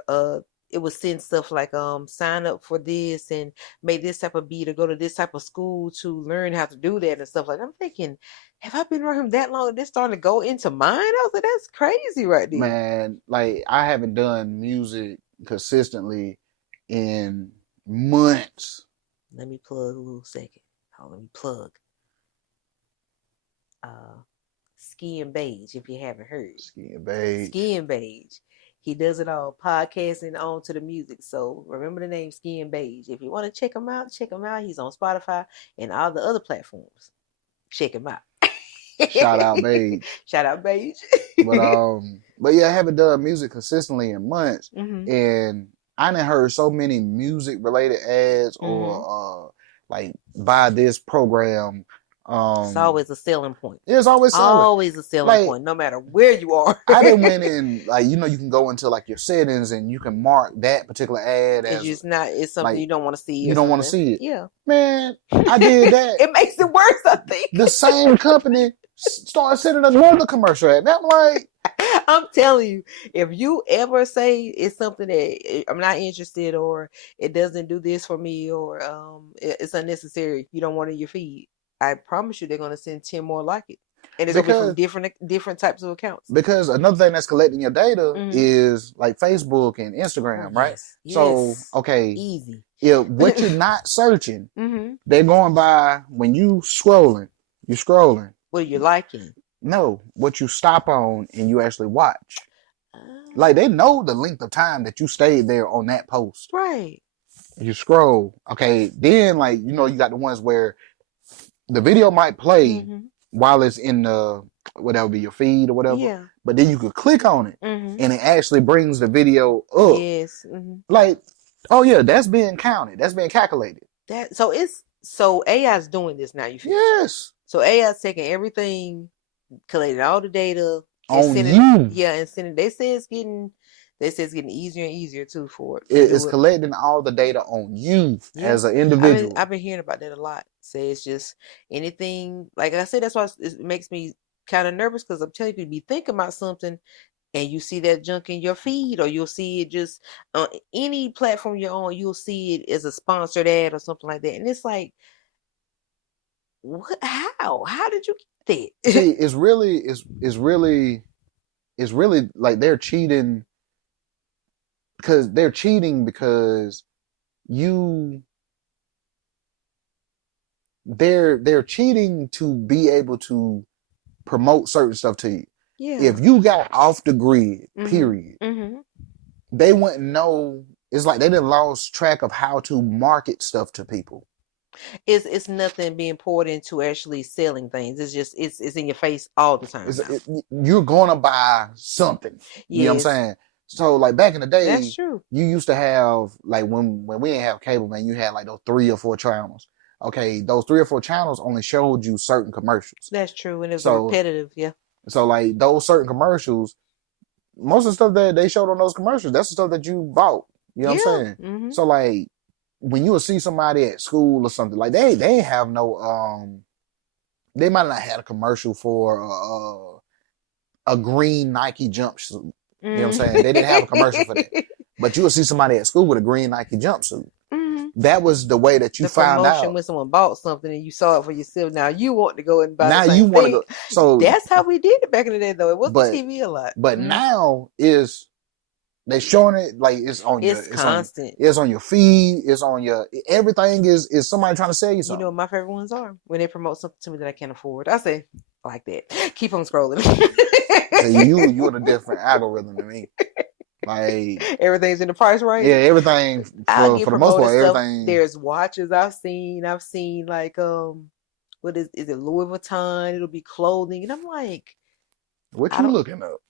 it would send stuff like sign up for this and make this type of beat or go to this type of school to learn how to do that and stuff like that. I'm thinking, have I been around him that long? This starting to go into mine? I was like, that's crazy right there. Man, like I haven't done music consistently in months. Let me plug a little second. Hold on, let me plug. Ski and Beige, if you haven't heard. Ski and Beige. Ski and Beige. He does it all, podcasting on to the music. So remember the name Ski and Beige. If you want to check him out, check him out. He's on Spotify and all the other platforms. Check him out. Shout out Beige. Shout out Beige. But yeah, I haven't done music consistently in months. And I done heard so many music related ads or like buy this program. It's always a selling point. Yeah, it's always selling. Always a selling point, no matter where you are. I done went in, like, you know, you can go into like your settings and you can mark that particular ad as it's not. It's something like, you don't want to see. You don't want to see it. Yeah, man, I did that. It makes it worse, I think. The same company started sending another commercial ad. And I'm like, I'm telling you, if you ever say it's something that I'm not interested or it doesn't do this for me or it's unnecessary, you don't want it in your feed, I promise you they're going to send 10 more like it. And it's going to be from different types of accounts. Because another thing that's collecting your data is like Facebook and Instagram, right? Yes. So, okay. Easy. If what you're not searching, they're going by when you're scrolling. What you're liking. No, what you stop on and you actually watch. Like they know the length of time that you stayed there on that post. Right. You scroll. Okay, then like, you know, you got the ones where the video might play while it's in the, whatever be your feed or whatever. Yeah. But then you could click on it and it actually brings the video up. Yes. Like, oh yeah, that's being counted. That's being calculated. So AI's doing this now, you feel? Yes. So AI's taking everything, collecting all the data on you. Yeah, and sending. They say it's getting easier and easier too for it. It's collecting all the data on you as an individual. I've been hearing about that a lot. Say it's just anything. Like I said, that's why it makes me kind of nervous because I'm telling you, be thinking about something and you see that junk in your feed, or you'll see it just on any platform you're on. You'll see it as a sponsored ad or something like that, and it's like, what? How did you get that? See, it's really like they're cheating because they're cheating to be able to promote certain stuff to you. Yeah. If you got off the grid, period, they wouldn't know. It's like they done lost track of how to market stuff to people. It's nothing being poured into actually selling things. It's just it's in your face all the time. You're gonna buy something. Yes. You know what I'm saying? So like back in the day, that's true. You used to have like when we didn't have cable, man, you had like those 3 or 4 channels. Okay, those 3 or 4 channels only showed you certain commercials. That's true, and it was repetitive, yeah. So like those certain commercials, most of the stuff that they showed on those commercials, that's the stuff that you bought. You know what I'm saying? So like when you would see somebody at school or something, like they have no they might not have a commercial for a green Nike jumpsuit. You know what I'm saying? They didn't have a commercial for that. But you would see somebody at school with a green Nike jumpsuit. that was the way that you The found promotion out. when someone bought something and you saw it for yourself. Now you want to go and buy the Now you same want to thing. go. So, That's how we did it back in the day, though. It wasn't but TV a lot. now is they showing it like It's constant. it's on your feed, it's on your everything is somebody trying to sell you You know something. what my favorite ones are? When they promote something to me that I can't afford. I say, like that. Keep on scrolling. So you're the different algorithm to me. Like, Everything's in the price yeah, range. everything I for get the most promoted part, stuff. everything. There's watches I've seen. I've seen like what is it Louis Vuitton? It'll be clothing. And I'm like, What I you don't looking up?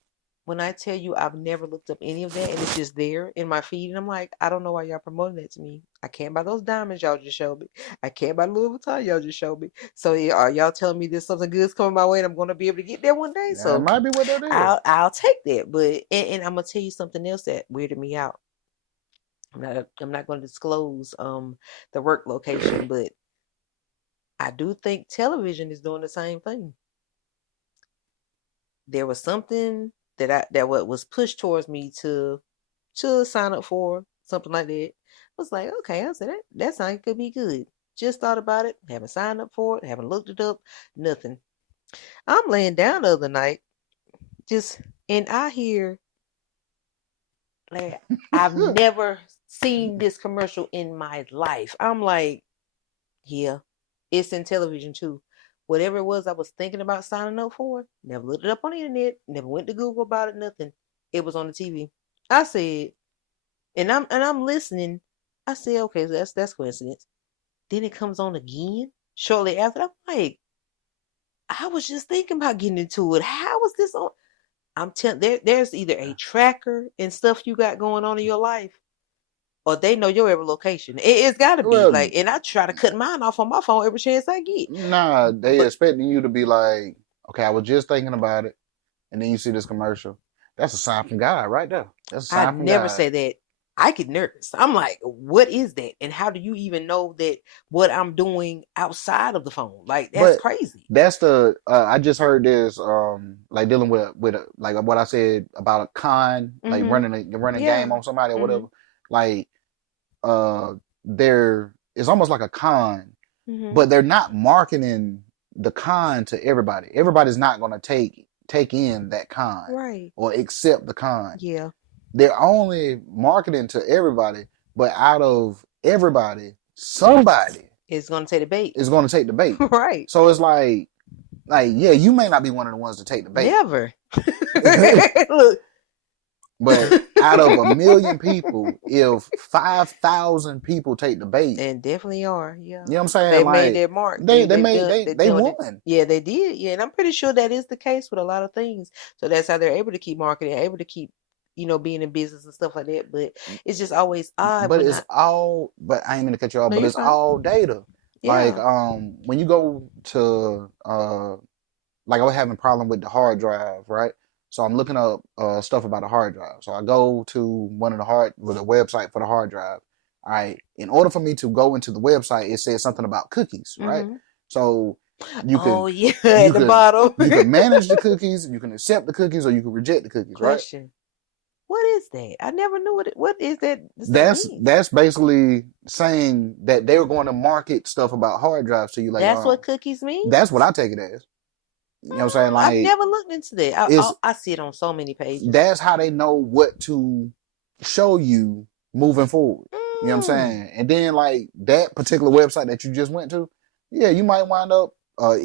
when I tell you I've never looked up any of that and it's just there in my feed, and I'm like, I don't know why y'all promoting that to me. I can't buy those diamonds y'all just showed me. I can't buy Louis Vuitton y'all just showed me. So yeah, are y'all telling me there's something good's coming my way and I'm gonna be able to get there one day? That So might be what that is. I'll take that. But and I'm gonna tell you something else that weirded me out. I'm not gonna disclose the work location, but I do think television is doing the same thing. There was something that what was pushed towards me to sign up for something like that. I was like, okay, I said that sign could be good. Just thought about it, haven't signed up for it, haven't looked it up, nothing. I'm laying down the other night, just and I hear like I've never seen this commercial in my life. I'm like, yeah, it's in television too. Whatever it was I was thinking about signing up for, never looked it up on the internet, never went to Google about it, nothing. It was on the TV. I said, and I'm listening. I said, okay, so that's coincidence. Then it comes on again shortly after. I'm like, I was just thinking about getting into it. How was this on? I'm telling there's either a tracker and stuff you got going on in your life, or they know your every location. It's got to be Well, like, and I try to cut mine off on my phone every chance I get. nah, they But expecting you to be like, okay, I was just thinking about it, and then you see this commercial. That's a sign from God right there. That's a sign I'd from never God. say that. I get nervous. I'm like, what is that? And how do you even know that what I'm doing outside of the phone? Like, that's But crazy. that's the I just heard this like dealing with like what I said about a con, like Mm-hmm. running game Yeah. on somebody or Mm-hmm. whatever. Like there it's almost like a con, Mm-hmm. but they're not marketing the con to everybody. Everybody's not going to take in that con Right. or accept the con. Yeah. They're only marketing to everybody, but out of everybody, somebody It's gonna take the bait. is going to take the bait. Right. So it's like yeah, you may not be one of the ones to take the bait, Never. Look. but out of a million people, if 5,000 people take the bait, And definitely are, yeah. you know what I'm saying? They made Like their mark. They've done they they done it. won. Yeah, they did. Yeah, and I'm pretty sure that is the case with a lot of things. So that's how they're able to keep marketing, able to keep, being in business and stuff like that. But it's just always odd But when it's I all but I ain't mean to cut you off, no, but you're it's fine. all data. Like Yeah. when you go to like I was having a problem with the hard drive, right? So I'm looking up stuff about the hard drive. So I go to one of the hard with a website for the hard drive. All right. In order for me to go into the website, it says something about cookies, right? Mm-hmm. So you Oh can yeah, you at the can bottom. you can manage the cookies, you can accept the cookies, or you can reject the cookies, right? Question. What is that? I never knew what is that this stuff means. That's basically saying that they were going to market stuff about hard drives to you later That's what on. cookies That's what means? I take it as. You know what I'm saying? I've Like never looked into that. it's I see it on so many pages. that's how they know what to show you moving forward. You know what I'm Mm, saying? And then like that particular website that you just went to, yeah, you might wind up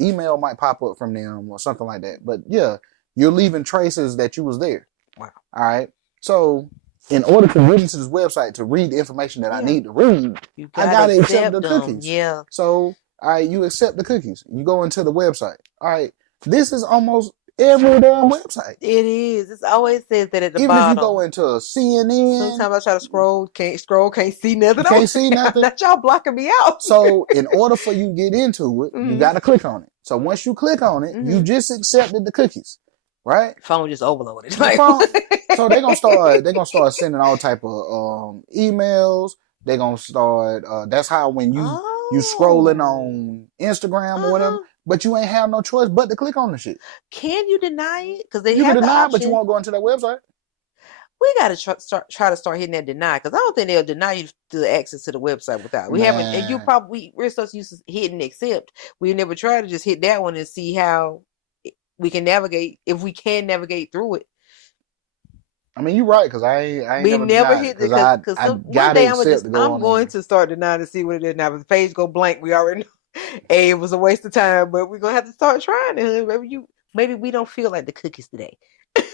email might pop up from them or something like that. But yeah, you're leaving traces that you was there. wow. All right. So in order to get into this website to read the information that I Yeah. need to read, You I gotta gotta accept accept the them. cookies. Yeah. So all right, you accept the cookies. You go into the website. All right. This is almost every damn website. It is. It always says that at the Even if you go bottom. into CNN, Sometimes I try to scroll, can't see you nothing. can't see nothing. Not y'all blocking me out. So in order for you to get into it, you Mm-hmm. got to click on it. So once you click on it, you Mm-hmm. just accepted the cookies, right? Phone just overloaded. The Like, phone. So they're gonna start sending all type of emails. They're gonna start. That's how when you scrolling oh. on Instagram or whatever, Uh-huh. but you ain't have no choice but to click on the shit. Can you deny it? Because they You can have the deny it, but you option. won't go into that website. We got to try to start hitting that deny, because I don't think they'll deny you the access to the website without. We haven't, and you Man, probably we're supposed to use hitting accept. We never try to just hit that one and see how we can navigate, if we can navigate through it. I mean, you're right, because I ain't We never never denied it, hit it because because I some one gotta day accept to go I'm on going there. to start denying to see what it is now. If the page go blank, we already know. Hey, it was a waste of time, but we're gonna have to start trying it. Maybe we don't feel like the cookies today.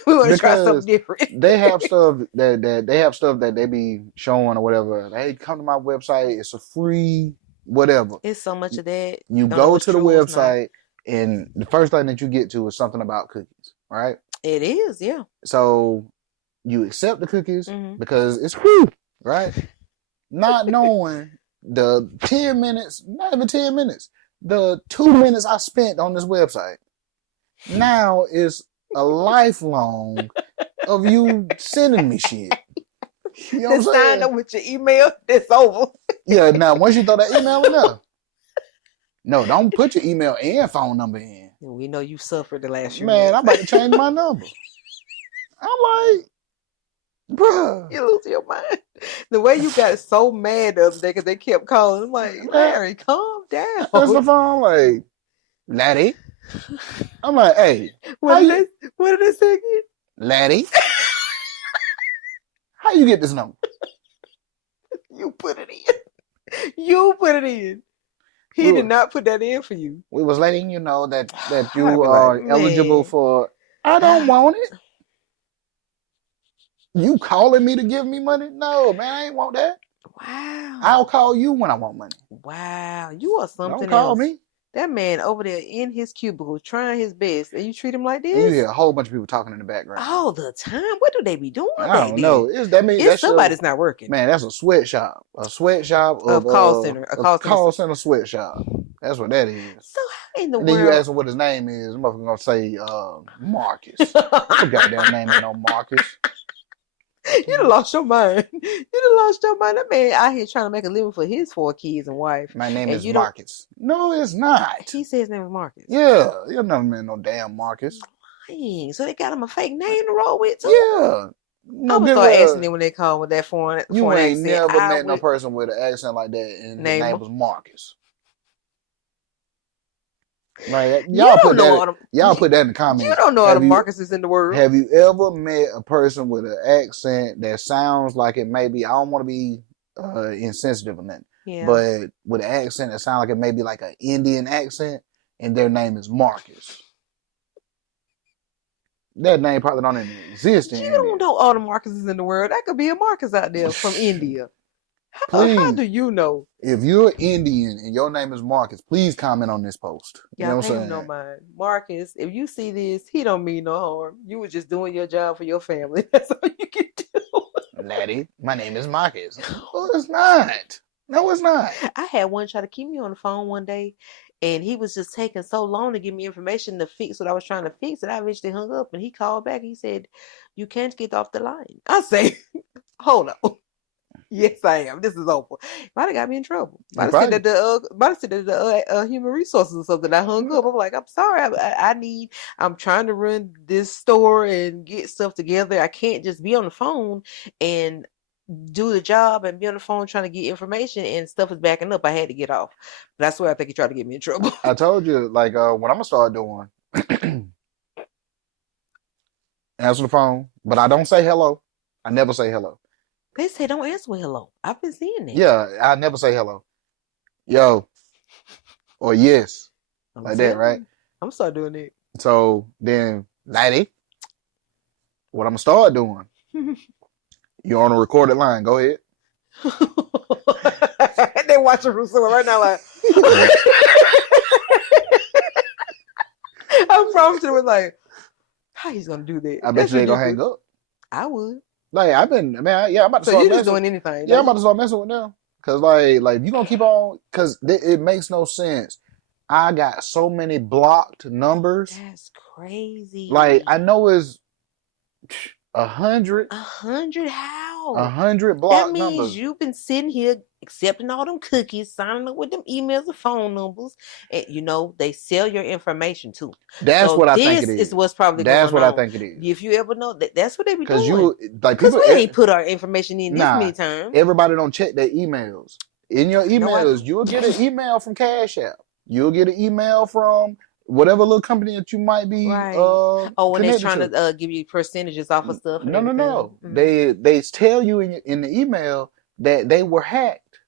We want to try something Because different. they have stuff that they have stuff that they be showing or whatever. Hey, come to my website. It's a free whatever. It's so much of that. You Don't know go what's to the true, what's not. website, and the first thing that you get to is something about cookies, right? It is, yeah. So you accept the cookies Mm-hmm. because it's free, right? Not knowing the 10 minutes, not even 10 minutes, the 2 minutes I spent on this website now is a lifelong of you sending me shit. You know what I'm Just sign saying? up with your email. It's over. Yeah, now once you throw that email in there, no, don't put your email and phone number in. We know you suffered the last few Man, months. I'm about to change my number. I'm like, bruh, You lose your mind. The way you got so mad the other day because they kept calling. I'm like, man, Larry, calm down. that's the phone. Like, laddie. I'm like, hey, What how did you, they what did they say again? laddie? How you get this number? You put it in. You put it in. We He did were, not put that in for you. we was letting you know that I'd you be like, are eligible man. for. I don't want it. You calling me to give me money? No, man, I ain't want that. I'll Wow. call you when I want money. Wow. You are Don't something call else. me. That man over there in his cubicle trying his best, and you treat him like And you this hear a whole bunch of people talking in the background. all the time. What do they be doing I back don't there? know. It's that mean It's that's a somebody's not working. man. That's a sweatshop. A sweatshop Of of call center, a a call center. call center sweatshop. That's what that is. So how in the And then you world? ask him what his name is. I'm gonna say Marcus. Your goddamn name ain't no Marcus. You done lost your mind. You done lost your mind. That man out here trying to make a living for his 4 kids and wife, My name and is you don't. Marcus. No, it's not. He says his name is Marcus. Yeah, you never met no damn Marcus. Dang, so they got him a fake name to roll with too. Yeah. I No would good start asking well. them when they call with that You foreign ain't accent. never I met no would person with an accent like that and his name name them. was Marcus. Like You don't know all the. y'all put that in the You comments. don't know all the Marcuses in the world. Have you ever met a person with an accent that sounds like it may be, I don't want to be insensitive or nothing, Yeah. but with an accent that sounds like it may be like an Indian accent and their name is Marcus? That name probably don't even exist in You India. don't know all the Marcuses in the world. That could be a Marcus out there from India. How do Please, you know? if you're Indian and your name is Marcus, please comment on this post. You Y'all know what pay I'm him no saying? mind. Marcus, if you see this, he don't mean no harm. You were just doing your job for your family. That's all you can do. Laddie, my name is Marcus. Well, it's not. No, it's not. I had one try to keep me on the phone one day, and he was just taking so long to give me information to fix what I was trying to fix that I eventually hung up, and he called back. He said, "You can't get off the line." I say, "Hold on." Yes, I am. This is over. Might have got me in trouble. You Might probably have said that the human resources or something. I hung up. I'm like, I'm sorry. I need. I'm trying to run this store and get stuff together. I can't just be on the phone and do the job and be on the phone trying to get information and stuff is backing up. I had to get off. But that's where I think he tried to get me in trouble. I told you, like, what I'm gonna start doing, answer the phone, but I don't say hello. I never say hello. They say don't answer with hello. I've been seeing that. Yeah, I never say hello. Yo, or yes, I'm like that, right? telling you. I'm start doing it. So then, lady, what I'm gonna start doing? You're on a recorded line. Go ahead. They watching from somewhere right now, like. I promise you, it was like, how he's gonna do that? I bet That's you they gonna ridiculous. hang up. I would. Like I've been, man. Yeah, I'm about to So start you're just messing. doing anything. Yeah, I'm Like, about to start messing with them. Cause like you gonna keep on. Cause it makes no sense. I got so many blocked numbers. that's crazy. Like I know it's 100. 100? How? No. 100 That block means numbers. you've been sitting here accepting all them cookies, signing up with them emails and phone numbers, and they sell your information too. That's So what I think it this is is. what's probably That's going what I on. think it is. If you ever know that's what they be Cause doing. you like Cause people. we ain't put our information in this Nah, many times. everybody don't check their emails. In your I know I emails, do. you'll get an email from Cash App. You'll get an email from whatever little company that you might be Right. Oh, when they're connected trying to. to give you percentages off of stuff and No, no, everything. no. They tell you in the email that they were hacked.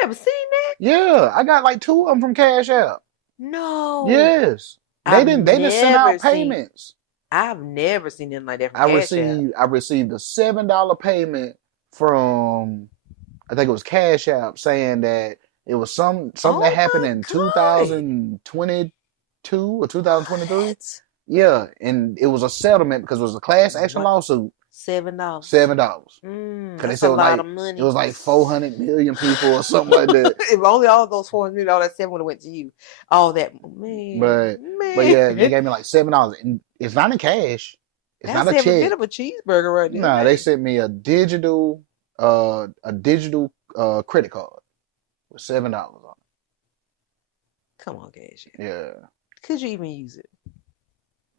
Never seen that. Yeah, I got like two of them from Cash App. No. Yes, I've they didn't send out never seen payments. I've never seen anything like that from I Cash App. received a $7 payment from I think it was Cash App saying that it was something that Oh happened my in God. 2022 or 2023. What? Yeah, and it was a settlement because it was a class action What? lawsuit. $7. $7. Because they That's said a lot of it money. was like 400 million people or something like that. If only all those $400, that seven would have went to you. All that, man, But man. yeah, they gave me like $7, and it's not in cash. It's not That's a every check. bit of a cheeseburger right there. Nah, they Dang. sent me a digital credit card with $7 on Come on, Cash it. App. Yeah. Could you even use it?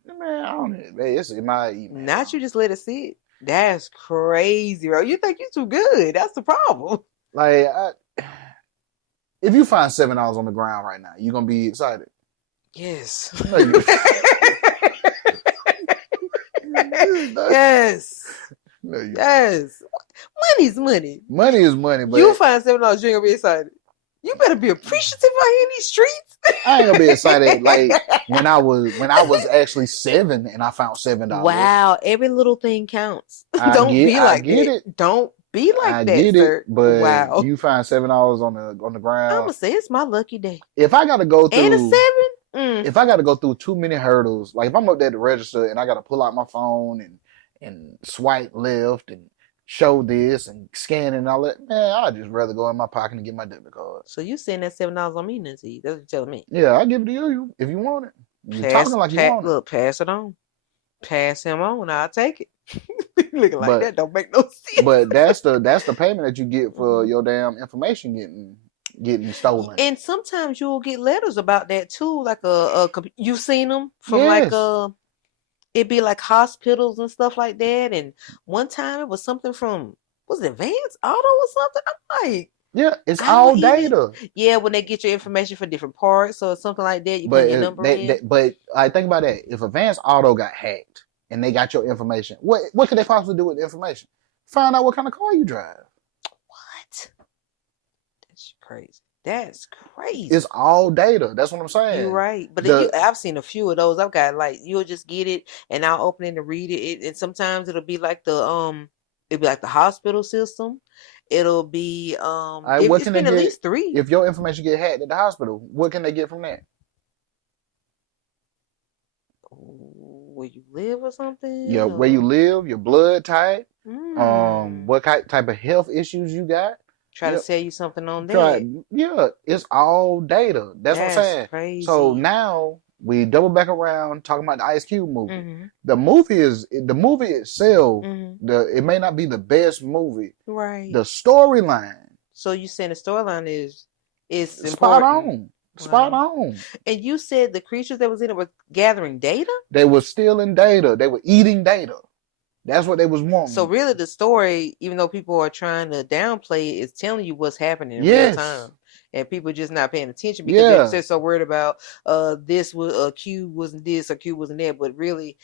Man, I don't know. It's in my email. Not you just let it sit. That's crazy, bro. You think you too good. That's the problem. Like, if you find $7 on the ground right now, you gonna be excited. Yes. No, you. Yes. No, you. Yes. Money's money. Money is money, but You find $7, you ain't gonna be excited. You better be appreciative out here in these streets. I ain't gonna be excited like when I was actually 7 and I found $7. Wow, every little thing counts. Don't be I like get that. it. Don't be like I that, get it, sir. but Wow. you find $7 on the I'm ground. gonna say it's my lucky day. If I gotta go And a through 7? if I got to go through too many hurdles, like if I'm up there at the register and I got to pull out my phone and swipe left and show this and scan and all that, man, I'd just rather go in my pocket and get my debit card. So you saying that $7 on me, Nancy? That's what you're telling me. Yeah, I give it to you if you want it. You're talking like you want it. Look, pass it on. Pass him on. I'll take it. Looking like But that don't make no sense. that's the payment that you get for Mhm. your damn information getting stolen. And sometimes you'll get letters about that too, like you've seen them from like Yes. it'd be like hospitals and stuff like that. And one time it was something from was it Advance Auto or something? I'm like, Yeah, it's I all don't even. data. Yeah, when they get your information for different parts or something like that, you put your number in. But I think about that. If Advanced Auto got hacked and they got your information, what could they possibly do with the information? Find out what kind of car you drive. What? That's crazy. That's crazy. It's all data. That's what I'm saying. You're right, but I've seen a few of those. I've got like you'll just get it, and I'll open it and read it. And sometimes it'll be like the hospital system. It'll be All right, what it's can they been at get least 3. if your information get hacked at the hospital? What can they get from that? Where you live or something? Yeah, where you live, your blood type, Mm. what type of health issues you got. Try to Yeah, sell you something on that. yeah, it's all data. That's what I'm That's saying. crazy. So now we double back around talking about the Ice Cube movie. Mm-hmm. The movie itself. Mm-hmm. It may not be the best movie. Right. The storyline. So you saying the storyline is Spot important. on. Spot on. And you said the creatures that was in it were gathering data? They were stealing data. They were eating data. That's what they was wanting. So really the story, even though people are trying to downplay it, is telling you what's happening in real time. And people just not paying attention because they're so worried about this was Q wasn't this or Q wasn't that. But really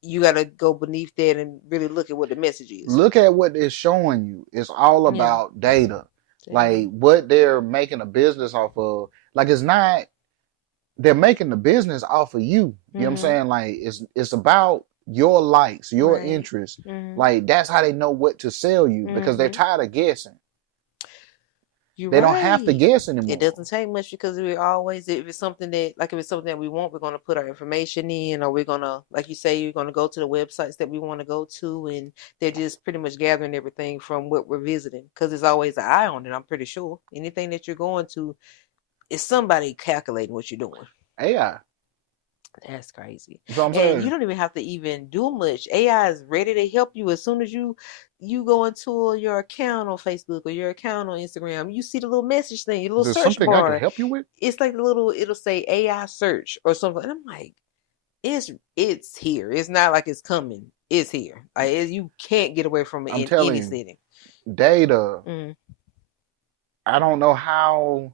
you gotta go beneath that and really look at what the message is. Look at what they're showing you. It's all about data. Like what they're making a business off of. Like it's not they're making the business off of you. You know what I'm saying? Like it's about your likes, your interests. Like that's how they know what to sell you because they're tired of guessing. They don't have to guess anymore. It doesn't take much because we always, if it's something that we want, we're going to put our information in, or we're going to, like you say, you're going to go to the websites that we want to go to, and they're just pretty much gathering everything from what we're visiting because there's always an eye on it. I'm pretty sure anything that you're going to is somebody calculating what you're doing. AI. That's crazy. That's what I'm And you saying. don't even have to even do much. AI is ready to help you as soon as you go into your account on Facebook or your account on Instagram. You see the little message thing, your little Is there search something I can bar. help you with? It's like the little it'll say AI search or something. And I'm like, it's here. It's not like it's coming. It's here. You can't get away from it I'm in telling any you, setting. data. Mm, I don't know how.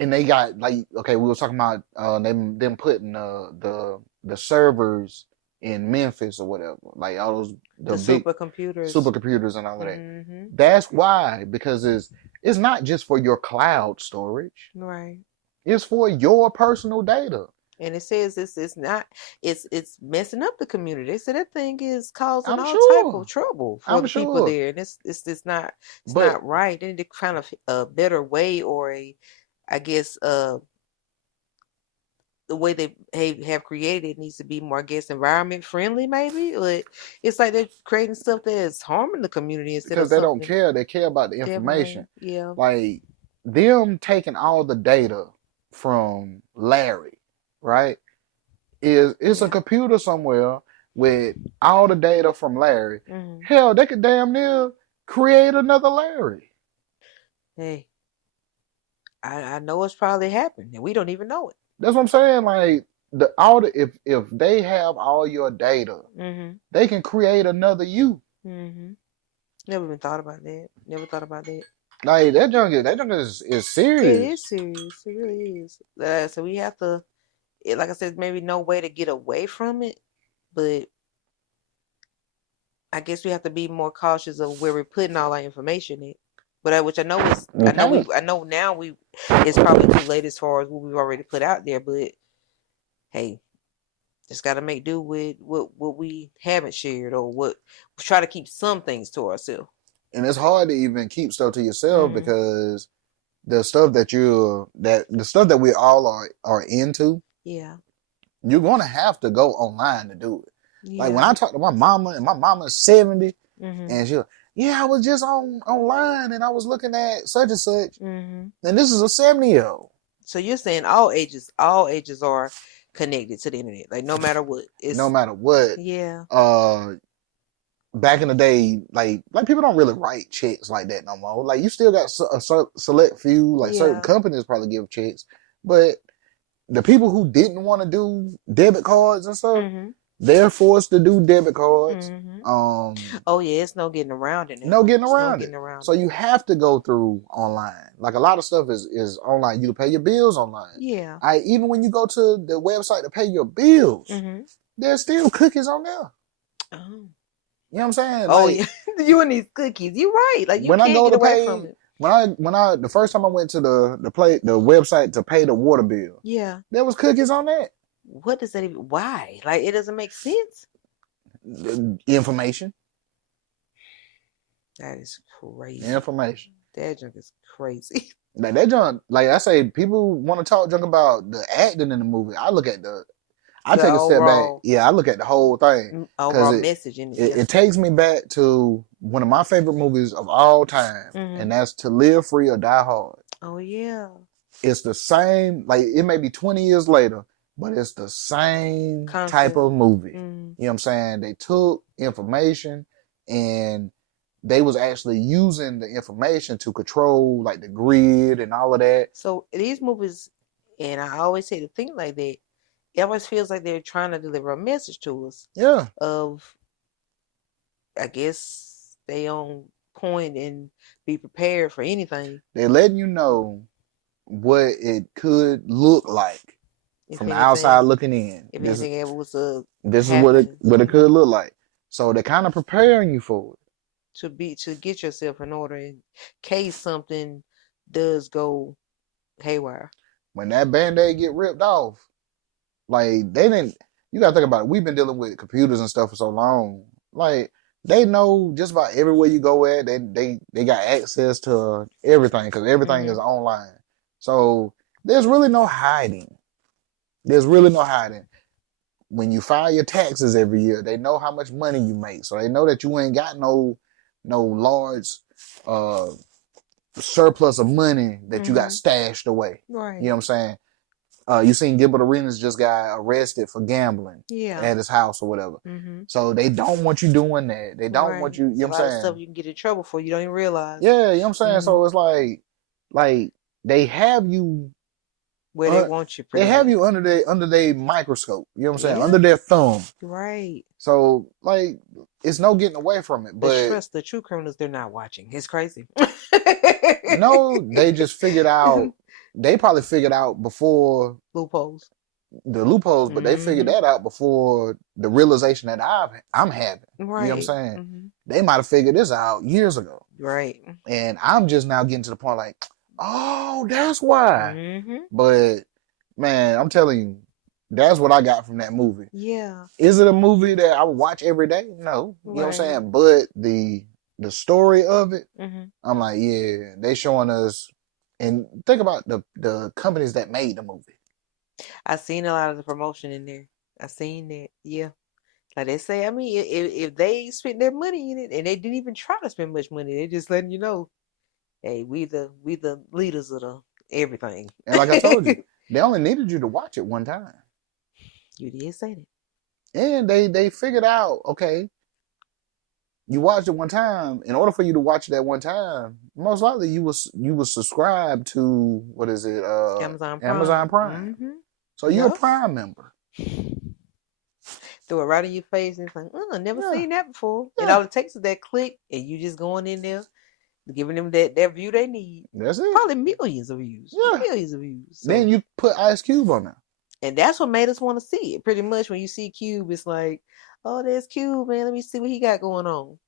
And they got like, okay, we were talking about them putting the servers in Memphis or whatever, like all those the the big supercomputers. supercomputers and all of that. Mm-hmm. That's why, because it's not just for your cloud storage. Right. It's for your personal data. And it says it's not it's messing up the community. They said that thing is causing I'm all type of sure. trouble for I'm the people sure. there, and it's But not right. They need to kind of a better way or a I guess the way they have created it needs to be more I guess environment friendly maybe. But it's like they're creating stuff that is harming the community instead of because they don't something care, they care about the information. definitely yeah Like them taking all the data from Larry, right? It's a yeah. computer somewhere with all the data from Larry. Mm-hmm. Hell, they could damn near create another Larry. Hey, I know it's probably happened and we don't even know it. That's what I'm saying. Like if they have all your data, Mm-hmm. they can create another you. Mm-hmm. Never even thought about that. Never thought about that. Like that junk is It serious. is serious. It really is. So we have to, like I said, maybe no way to get away from it, but I guess we have to be more cautious of where we're putting all our information in. But which I know is, Okay. I know now it's probably too late as far as what we've already put out there. But hey, just got to make do with what we haven't shared or what try to keep some things to ourselves. And it's hard to even keep stuff to yourself Mm-hmm. because the stuff that we all are into, Yeah. you're gonna have to go online to do it. Like when Yeah. I talk to my mama, and my mama's 70, Mm-hmm. and she'll, yeah, I was just online and I was looking at such and such, Mm-hmm. and this is a 70-year old. So you're saying all ages are connected to the internet, like no matter what. No It's matter what. yeah, Uh, Back in the day, like people don't really write checks like that no more. Like you still got a select few, like certain yeah. companies probably give checks, but the people who didn't want to do debit cards and stuff, Mhm. they're forced to do debit cards. Mhm. Um, Oh yeah, it's no getting around it no now. getting It's no around it. getting around So it. you have to go through online. Like a lot of stuff is online. You can pay your bills online. Yeah. Even when you go to the website to pay your bills, Mhm. there's still cookies on there. Oh. You know what I'm saying? Oh Like yeah. You and these cookies. You're right. Like you when I can't go get to away from pay, it. when I the first time I went to the website to pay the water bill, Yeah. there was cookies on that. What does that even? Why? Like it doesn't make sense. The information, That is crazy. information. That junk is crazy. Like that junk, like I say, people want to talk junk about the acting in the movie. I The take a step back. overall, Yeah, I look at the whole thing because overall message in it. Yeah. it takes me back to one of my favorite movies of all time, and Mhm. that's To Live Free or Die Hard. Oh yeah. It's the same, like it may be 20 years later, but it's the same type Concept. of movie. Mhm. You know what I'm saying? They took information and they was actually using the information to control like the grid and all of that. So these movies, and I always say to think like that, it always feels like they're trying to deliver a message to us Yeah. of, I guess, stay on point and be prepared for anything. They're letting you know what it could look like If from the outside anything, looking in. if This anything ever was to this is happen, what it could look like. So they're kind of preparing you for it. to get yourself in order in case something does go haywire. When that band-aid get ripped off, like they didn't. You gotta think about it. We've been dealing with computers and stuff for so long. Like they know just about everywhere you go at. They got access to everything because everything is Hmm. online. So there's really no hiding. There's really no hiding. When you file your taxes every year, they know how much money you make. So they know that you ain't got no large uh surplus of money that you got Hmm. stashed away. You know Right. what I'm saying? You seen Gilbert Arenas just got arrested for gambling Yeah. at his house or whatever. Mm-hmm. So they don't want you doing that. They don't want Right. you, you It's know a what lot I'm of stuff saying? you can get in trouble for you don't even realize. Yeah, you know what I'm saying? Mm-hmm. So it's like they have you Where they uh, want you they pretty have much. you under their microscope, you know what I'm saying? Yeah. Under their thumb. Right. So like it's no getting away from it. But But trust the true criminals, they're not watching. It's crazy. no, they just figured out they probably figured out before Loopholes. the loopholes, but they figured Mm-hmm. that out before the realization that I'm having. You know what I'm Right. saying? Mm-hmm. They might have figured this out years ago. Right. And I'm just now getting to the point like, oh, that's why. Mm-hmm. But man, I'm telling you, that's what I got from that movie. Yeah. Is it a movie that I would watch every day? No. You know what I'm Right. saying? But the story of it, Mm-hmm. I'm like, yeah, they showing us and think about the companies that made the movie. I seen a lot of the promotion in there. I seen that. Yeah. Like they say, I mean, if they spent their money in it and they didn't even try to spend much money, they just letting you know, hey, we the leaders of the everything. And like I told you, they only needed you to watch it one time. You did say that. And they figured out, okay, you watched it one time. In order for you to watch it that one time, most likely you was subscribed to what is it? Amazon Amazon Prime. Prime. Mm-hmm. So you're a Yep. Prime member. Throw it right in your face and it's like, oh, I never Yeah, seen that before. And yeah. all it takes is that click and you just going in there, giving them that view they need. That's it. Probably millions of views. Yeah. Millions of views. Then So you put Ice Cube on there. and that's what made us want to see it. Pretty much when you see Cube, it's like, oh, there's Cube, man. Let me see what he got going on.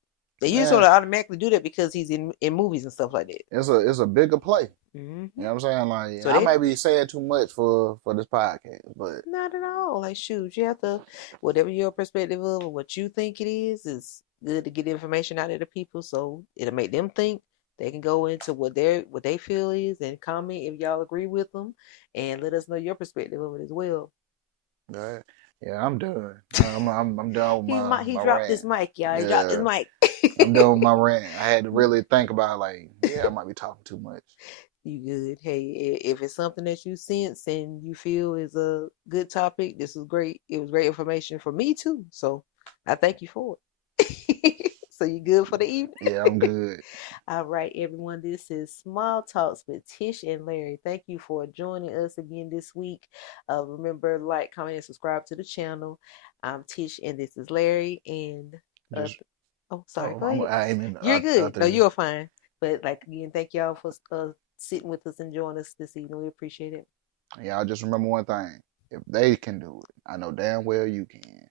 And you sort Man, of automatically do that because he's in movies and stuff like that. it's a bigger play. You Hmm. know what I'm saying? Like So I they may be saying too much for this podcast, but not at all. Like shoot, you have to whatever your perspective of or what you think it is good to get information out of the people so it'll make them think. They can go into what they feel is and comment if y'all agree with them and let us know your perspective of it as well. right. Yeah, I'm done. I'm done with He my dropped rant. his mic, y'all. He dropped his Yeah, mic. I'm done with my rant. I had to really think about like, yeah, I might be talking too much. You good. Hey, if it's something that you sense and you feel is a good topic, this is great. It was great information for me too. So I thank you for it. So you good for the evening? Yeah, I'm good. All right, everyone. This is Small Talks with Tish and Larry. Thank you for joining us again this week. Remember, like, comment, and subscribe to the channel. I'm Tish, and this is Larry. And Just oh, sorry. Go I'm ahead. I ain't even You're out good. No, there. you're fine. But like again, thank y'all for sitting with us and joining us this evening. We appreciate it. Y'all just remember one thing. If they can do it, I know damn well you can.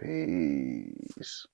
Peace.